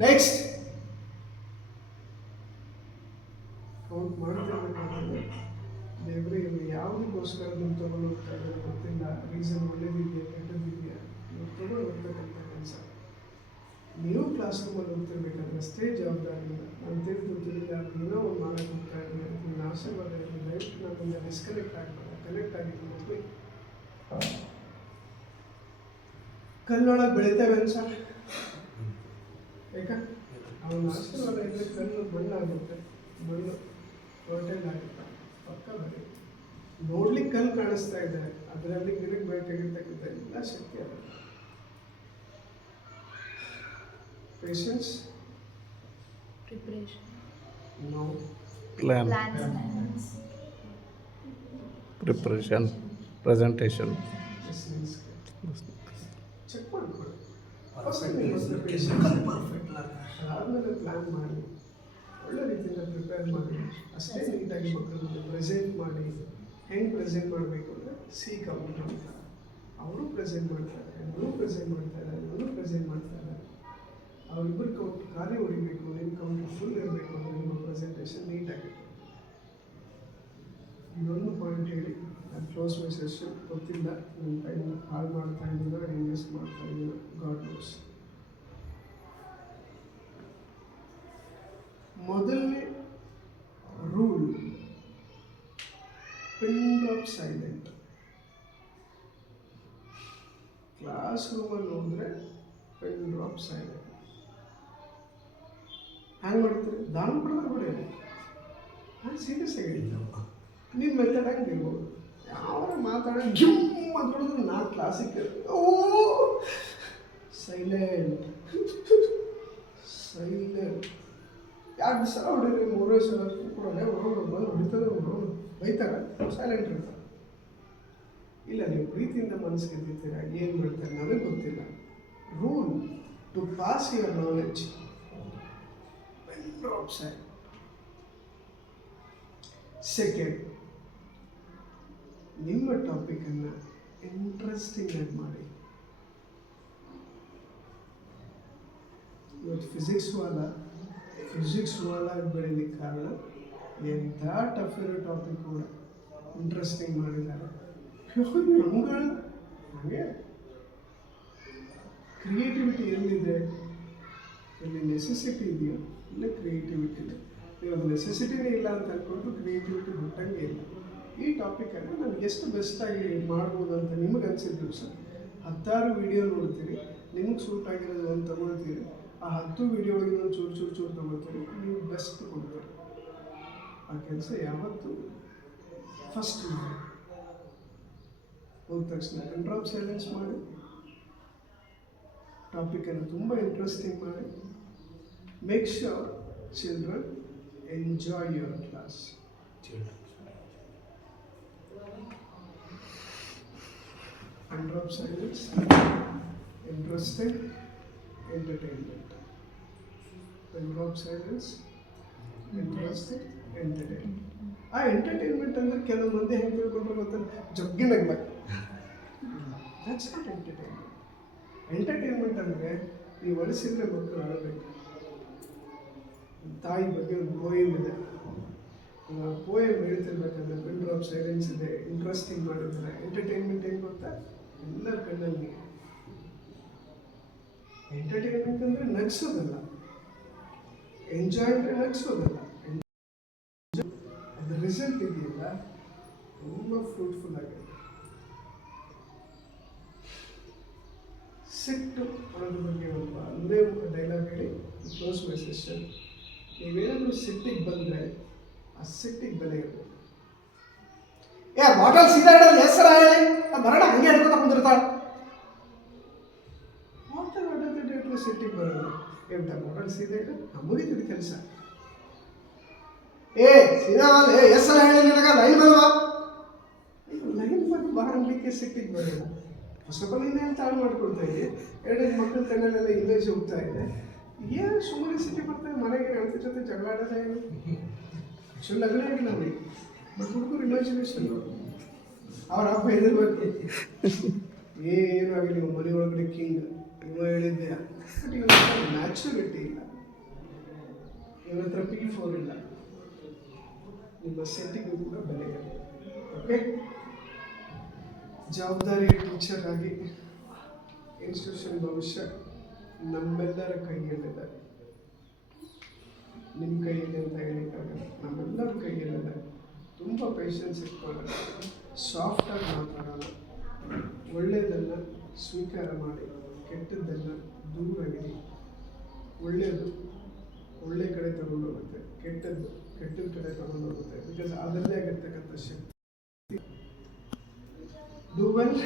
ನೆಕ್ಸ್ಟ್ ಕೌಂಟ್ ಮಾಡ್ತಿರ್ಬೇಕಾದ್ರೆ ದೇವರೇ ಇವರು ಯಾವುದಕ್ಕೋಸ್ಕರ ನೀವು ತೊಗೊಂಡು ಹೋಗ್ತಾ ಇದ್ದಾರೆ ಗೊತ್ತಿಲ್ಲ, ರೀಸನ್ ಒಳ್ಳೇದಿದೆಯಾ ಕೆಟ್ಟದಿದೆಯಾ, ಇವ್ರು ತೊಗೊಂಡು ಹೋಗ್ತಕ್ಕಂಥ ಕೆಲಸ. ನೀವು ಕ್ಲಾಸ್ ರೂಮಲ್ಲಿ ಹೋಗ್ತಿರ್ಬೇಕಾದ್ರೆ ಅಷ್ಟೇ ಜವಾಬ್ದಾರಿಯಿಂದ ನಾನು ತಿಳಿದಿಲ್ಲ, ಏನೋ ಒಂದು ಮಾಡೋಕ್ಕೆ ಹೋಗ್ತಾ ಇದ್ದೀನಿ, ನಿಮ್ಮ ಆಶೀರ್ವಾದ ಇರಲಿ, ದಯವಿಟ್ಟು ನನ್ನಿಂದ ಡಿಸ್ಕನೆಕ್ಟ್ ಆಗಬೇಡ, ಕನೆಕ್ಟ್ ಆಗಿದ್ದು ಮಕ್ಕಳು ಕಲ್ಲೊಳಗೆ ಬೆಳಿತೇವೆ ಅನ್ಸ. ಯಾಕೆ? ಅವನ ಆಶೀರ್ವಾದ ಇದ್ದರೆ ಕಲ್ಲು ಮಣ್ಣಾಗುತ್ತೆ, ಮಣ್ಣು ಟೋಟಲ್ ಆಗುತ್ತೆ, ಪಕ್ಕ ಬರೀ ನೋಡ್ಲಿಕ್ಕೆ ಕಲ್ಲು ಕಾಣಿಸ್ತಾ ಇದೆ, ಅದರಲ್ಲಿ ಗಿಡಕ್ಕೆ ಬೇಕಾಗಿರ್ತಕ್ಕಂಥ ಎಲ್ಲ ಶಕ್ತಿ ಅದ. Patience, preparation, no plan, preparation, presentation. Check ಮಾಡ್ಕೊಳ್ಳಿ. ಅದಾದಮೇಲೆ ಪ್ಲ್ಯಾನ್ ಮಾಡಿ, ಒಳ್ಳೆ ರೀತಿಯಿಂದ ಪ್ರಿಪೇರ್ ಮಾಡಿ, ಅಷ್ಟೇ ನೀಟಾಗಿ ಮಕ್ಕಳನ್ನು ಪ್ರೆಸೆಂಟ್ ಮಾಡಿ. ಹೆಂಗೆ ಪ್ರೆಸೆಂಟ್ ಮಾಡಬೇಕು ಅಂದರೆ C ಕೌಂಟ್ರ್ ಅಂತ ಅವರು ಪ್ರೆಸೆಂಟ್ ಮಾಡ್ತಾರೆ, ನೀವು ಪ್ರೆಸೆಂಟ್ ಮಾಡ್ತಾ ಇದ್ದಾರೆ, ಇವನು ಪ್ರೆಸೆಂಟ್ ಮಾಡ್ತಾ ಇದ್ದಾರೆ. ಅವರಿಬ್ಬರು ಕೌಂಟ್ ಖಾಲಿ ಹೊಡಿಬೇಕು, ನಿಮ್ಮ ಕೌಂಟ್ರ್ ಫುಲ್ ಇರಬೇಕು ಅಂದರೆ ನಿಮ್ಮ ಪ್ರೆಸೆಂಟೇಷನ್ ನೀಟಾಗಿತ್ತು. ಇನ್ನೊಂದು ಪಾಯಿಂಟ್ ಹೇಳಿ, ನಾನು ಕ್ಲೋಸ್ ಮೈ ಸೆಷನ್. ಗೊತ್ತಿಲ್ಲ ನನ್ನ ಟೈಮ್ ಹಾಳು ಮಾಡ್ತಾ ಇದ್ದೀನೋ ಇನ್ವೆಸ್ಟ್ ಮಾಡ್ತಾ ಇದ್ದೀನೋ, ಗಾಡ್ ನೋಸ್. ಮೊದಲನೇ rule, pin drop silent. Class ರೂಮಲ್ಲಿ ಹೋದರೆ ಪಿನ್ ಡ್ರಾಪ್ ಸೈಲೆಂಟ್. ಹ್ಯಾಂಗೆ ಮಾಡ್ತೀರಿ? ದಾನ ಕೊಡೋದು ಹೊಡೆಯೋದು. ನಾನು ಸೀರಿಯಸ್ ಆಗಿ ನಿಮ್ಮ ಮೆಥಡ್ ಹಂಗೆ ಇರ್ಬೋದು. ಯಾವ ಮಾತಾಡೋ ಜಿಮ್ ಮಾತಾಡೋದು ನಾ ಕ್ಲಾಸಿಕ್. ಓ ಸೈಲೆಂಟ್ ಸೈಲೆಂಟ್. 2 ಸಲ ಹೊಡೀರಿ, 3ನೇ ಸಲ ಕೊಡೋಲ್ಲ, ಬಂದು ಹೊಡಿತದೆ, ಬೈತಾರೆ, ಸೈಲೆಂಟ್ ಇರ್ತಾರೆ. ಇಲ್ಲ ನೀವು ಪ್ರೀತಿಯಿಂದ ಮನಸ್ಸು ಗೆದ್ದಿರ್ತೀರ, ಏನು ಮಾಡ್ತಾರೆ ನನಗೆ ಗೊತ್ತಿಲ್ಲ. Rule to pass your knowledge pin drop side. Second, ನಿಮ್ಮ ಟಾಪಿಕನ್ನು ಇಂಟ್ರೆಸ್ಟಿಂಗ್ ಆಗಿ ಮಾಡಿ. ಇವತ್ತು ಫಿಸಿಕ್ಸ್ ವಾಲ ಬೆಳೀಲಿಕ್ಕೆ ಕಾರಣ ಎಂಥ ಟಫ್ ಇರೋ ಟಾಪಿಕ್ ಕೂಡ ಇಂಟ್ರೆಸ್ಟಿಂಗ್ ಮಾಡಿದ್ದಾರೆ. ನಮ್ಗಳು ಹಾಗೆ ಕ್ರಿಯೇಟಿವಿಟಿ ಎಲ್ಲಿದೆ, ಎಲ್ಲಿ ನೆಸೆಸಿಟಿ ಇದೆಯೋ ಇಲ್ಲ ಕ್ರಿಯೇಟಿವಿಟಿ ಇದೆ. ಇವಾಗ ನೆಸೆಸಿಟಿನೇ ಇಲ್ಲ ಅಂತ ಅಂದ್ಕೊಂಡು ಕ್ರಿಯೇಟಿವಿಟಿ ಬಿಟ್ಟಂಗೆ ಇಲ್ಲ. ಈ ಟಾಪಿಕನ್ನು ನಾನು ಎಷ್ಟು ಬೆಸ್ಟಾಗಿ ಮಾಡ್ಬೋದು ಅಂತ ನಿಮಗೆ ಅನಿಸಿದ್ರು ಸರ್, 10 ವಿಡಿಯೋ ನೋಡ್ತೀರಿ, ನಿಮಗೆ ಸೂಟ್ ಆಗಿರೋದು ಒಂದು ತೊಗೊಳ್ತೀರಿ, ಆ 10 ವಿಡಿಯೋ ಒಳಗೆ ಒಂದು ಚೂರು ತೊಗೊಳ್ತೀರಿ, ನೀವು ಬೆಸ್ಟ್ ಕೊಡ್ತೀರಿ. ಆ ಕೆಲಸ ಯಾವತ್ತೂ ಫಸ್ಟ್ ಮಾಡಿ. ಹೋದ ತಕ್ಷಣ ಕಂಟ್ರೋಲ್ ಸೈಲೆನ್ಸ್ ಮಾಡಿ, ಟಾಪಿಕನ್ನು ತುಂಬ ಇಂಟ್ರೆಸ್ಟಿಂಗ್ ಮಾಡಿ. Make sure children enjoy your class. Control silence, interesting, entertainment. Control silence, interesting, entertainment. ಆ ಎಂಟರ್ಟೈನ್ಮೆಂಟ್ ಅಂದರೆ ಕೆಲವು ಮಂದಿ ಹೆಂಗೆ ತಿಳ್ಕೊಂಡ್ರೆ ಗೊತ್ತಲ್ಲ, ಜಗ್ಗಿನಾಗಲ್ಲ. That's not entertainment. ಎಂಟರ್ಟೈನ್ಮೆಂಟ್ ಅಂದರೆ ನೀವು ಒಲಿಸಿದ್ರೆ ಮಕ್ಕಳು ಆಡಬೇಕು. ತಾಯಿ ಬಗ್ಗೆ ಒಂದು ಪೋಯಮ್ ಇದೆ, ಪೋಯಮ್ ಹೇಳ್ತಿರ್ಬೇಕಂದ್ರೆ ಪಿನ್ ಡ್ರಾಪ್ ಸೈಲೆನ್ಸ್ ಇದೆ, ಇಂಟ್ರೆಸ್ಟಿಂಗ್ ಮಾಡಿದ್ರೆ. ಎಂಟರ್ಟೈನ್ಮೆಂಟ್ ಏನು ಗೊತ್ತಾ, ಎಲ್ಲರ ಕಣ್ಣಲ್ಲಿ. ಎಂಟರ್ಟೈನ್ಮೆಂಟ್ ಅಂದರೆ ನಗಿಸೋದಲ್ಲ, ಎಂಜಾಯ್ ಅಂದರೆ ನಗಿಸೋದಲ್ಲ. ಅದ್ರ ರಿಸಲ್ಟ್ ಇದೆಯಲ್ಲ ತುಂಬ ಫ್ರೂಟ್ಫುಲ್ ಆಗಿದೆ. ಸಿಟ್ಟು ಅನ್ನೋದ್ರ ಬಗ್ಗೆ ಒಂದೇ ಡೈಲಾಗ್ ಹೇಳಿ ಕ್ಲೋಸ್ ಮೈ ಸೆಷನ್. ನೀವೇನಾದರೂ ಸಿಟ್ಟಿಗೆ ಬಂದರೆ ಆ ಸಿಟ್ಟಿಗೆ ಬೆಲೆ ಇರಬೇಕು. ಬಾಟಲ್ ಸೀದಾ ಇಡೋದು ಹೆಸರ ಬರೋಣ ಹಂಗೆ ಹಿಡ್ಕೊತ ಕುಂದಿರ್ತಾಳೆ. ಬಾಟಲ್ ಸಿಟ್ಟಿಗೆ ಬರೋದು ಎಂತ ಬಾಟಲ್ ಸೀದಾ ಇಡ ಮುಗಿತದೆ ಕೆಲಸ. ಸೀದಾ ಹೆಸರ ಹೇಳಿ ನನಗೆ ಲೈನ್ ಬಲ್ವಾ, ಲೈನ್ ಬಂದು ಬರಲಿಕ್ಕೆ ಸಿಟ್ಟಿಗೆ ಬರೋಲ್ಲ. ಫಸ್ಟ್ ಆಫ್ ಆಲ್ ಇನ್ನೇನು ತಾಳು ಮಾಡ್ಕೊಳ್ತಾ ಇದೆ, 2 ಮಕ್ಕಳ ಕಣ್ಣಲ್ಲೆಲ್ಲ ಇಂಗ್ಲೀಷ್ ಹೋಗ್ತಾ ಇದೆ. ಏನು ಸುಮ್ಮನೆ ಸಿಟಿ ಬರ್ತಾರೆ, ಮನೆಗೆ ಹೆಂಡತಿ ಜೊತೆ ಜಗಳ ಆಡೋದೇ ಏನು ಆ್ಯಕ್ಚುಲಿ ಅಗಲೇ ಆಗಿಲ್ಲ ಅವರಿಗೆ. ಬಟ್ ಹುಡುಗರು ಇಮ್ಯಾಜಿನೇಷನ್ ಅವ್ರ ಅಪ್ಪ ಹೆದರ್ಬೇಕು, ಏನು ಆಗಿಲ್ಲ ಇವ ಮನೆ ಒಳಗಡೆ ಕಿಂಗ್, ಇವ ಹೇಳಿದ್ದೆ. ಬಟ್ ಇವನ ಹತ್ರ ನ್ಯಾಚುರಲಿಟಿ ಇಲ್ಲ, ಇವನ ಹತ್ರ P4 ಇಲ್ಲ. ನಿಮ್ಮ ಸೆಟ್ಟಿಗೂ ಕೂಡ ಬೆಲೆ ಇಲ್ಲ. ಓಕೆ, ಜವಾಬ್ದಾರಿ ಟೀಚರ್ ಆಗಿ ಇನ್ಸ್ಟಿಟ್ಯೂಷನ್ ಭವಿಷ್ಯ ನಮ್ಮೆಲ್ಲರ ಕೈಯಲ್ಲಿದೆ. ನಿಮ್ಮ ಕೈಯಲ್ಲಿ ಅಂತ ಹೇಳಿಕ್ಕಾಗಲ್ಲ, ನಮ್ಮೆಲ್ಲರ ಕೈಯಲ್ಲಿದೆ. ತುಂಬ ಪೇಷನ್ಸ್ ಇಟ್ಕೊಳ್ಳೋಣ, ಸಾಫ್ಟಾಗಿ ಮಾತಾಡೋಣ, ಒಳ್ಳೆಯದನ್ನು ಸ್ವೀಕಾರ ಮಾಡಿ, ಕೆಟ್ಟದ್ದನ್ನು ದೂರವಿಡಿ. ಒಳ್ಳೆಯದು ಒಳ್ಳೆ ಕಡೆ ತಗೊಂಡೋಗುತ್ತೆ, ಕೆಟ್ಟದ್ದು ಕೆಟ್ಟದ ಕಡೆ ತಗೊಂಡೋಗುತ್ತೆ. ಬಿಕಾಸ್ ಅದರಲ್ಲೇ ಆಗಿರ್ತಕ್ಕಂಥ ಶಕ್ತಿ. Do well.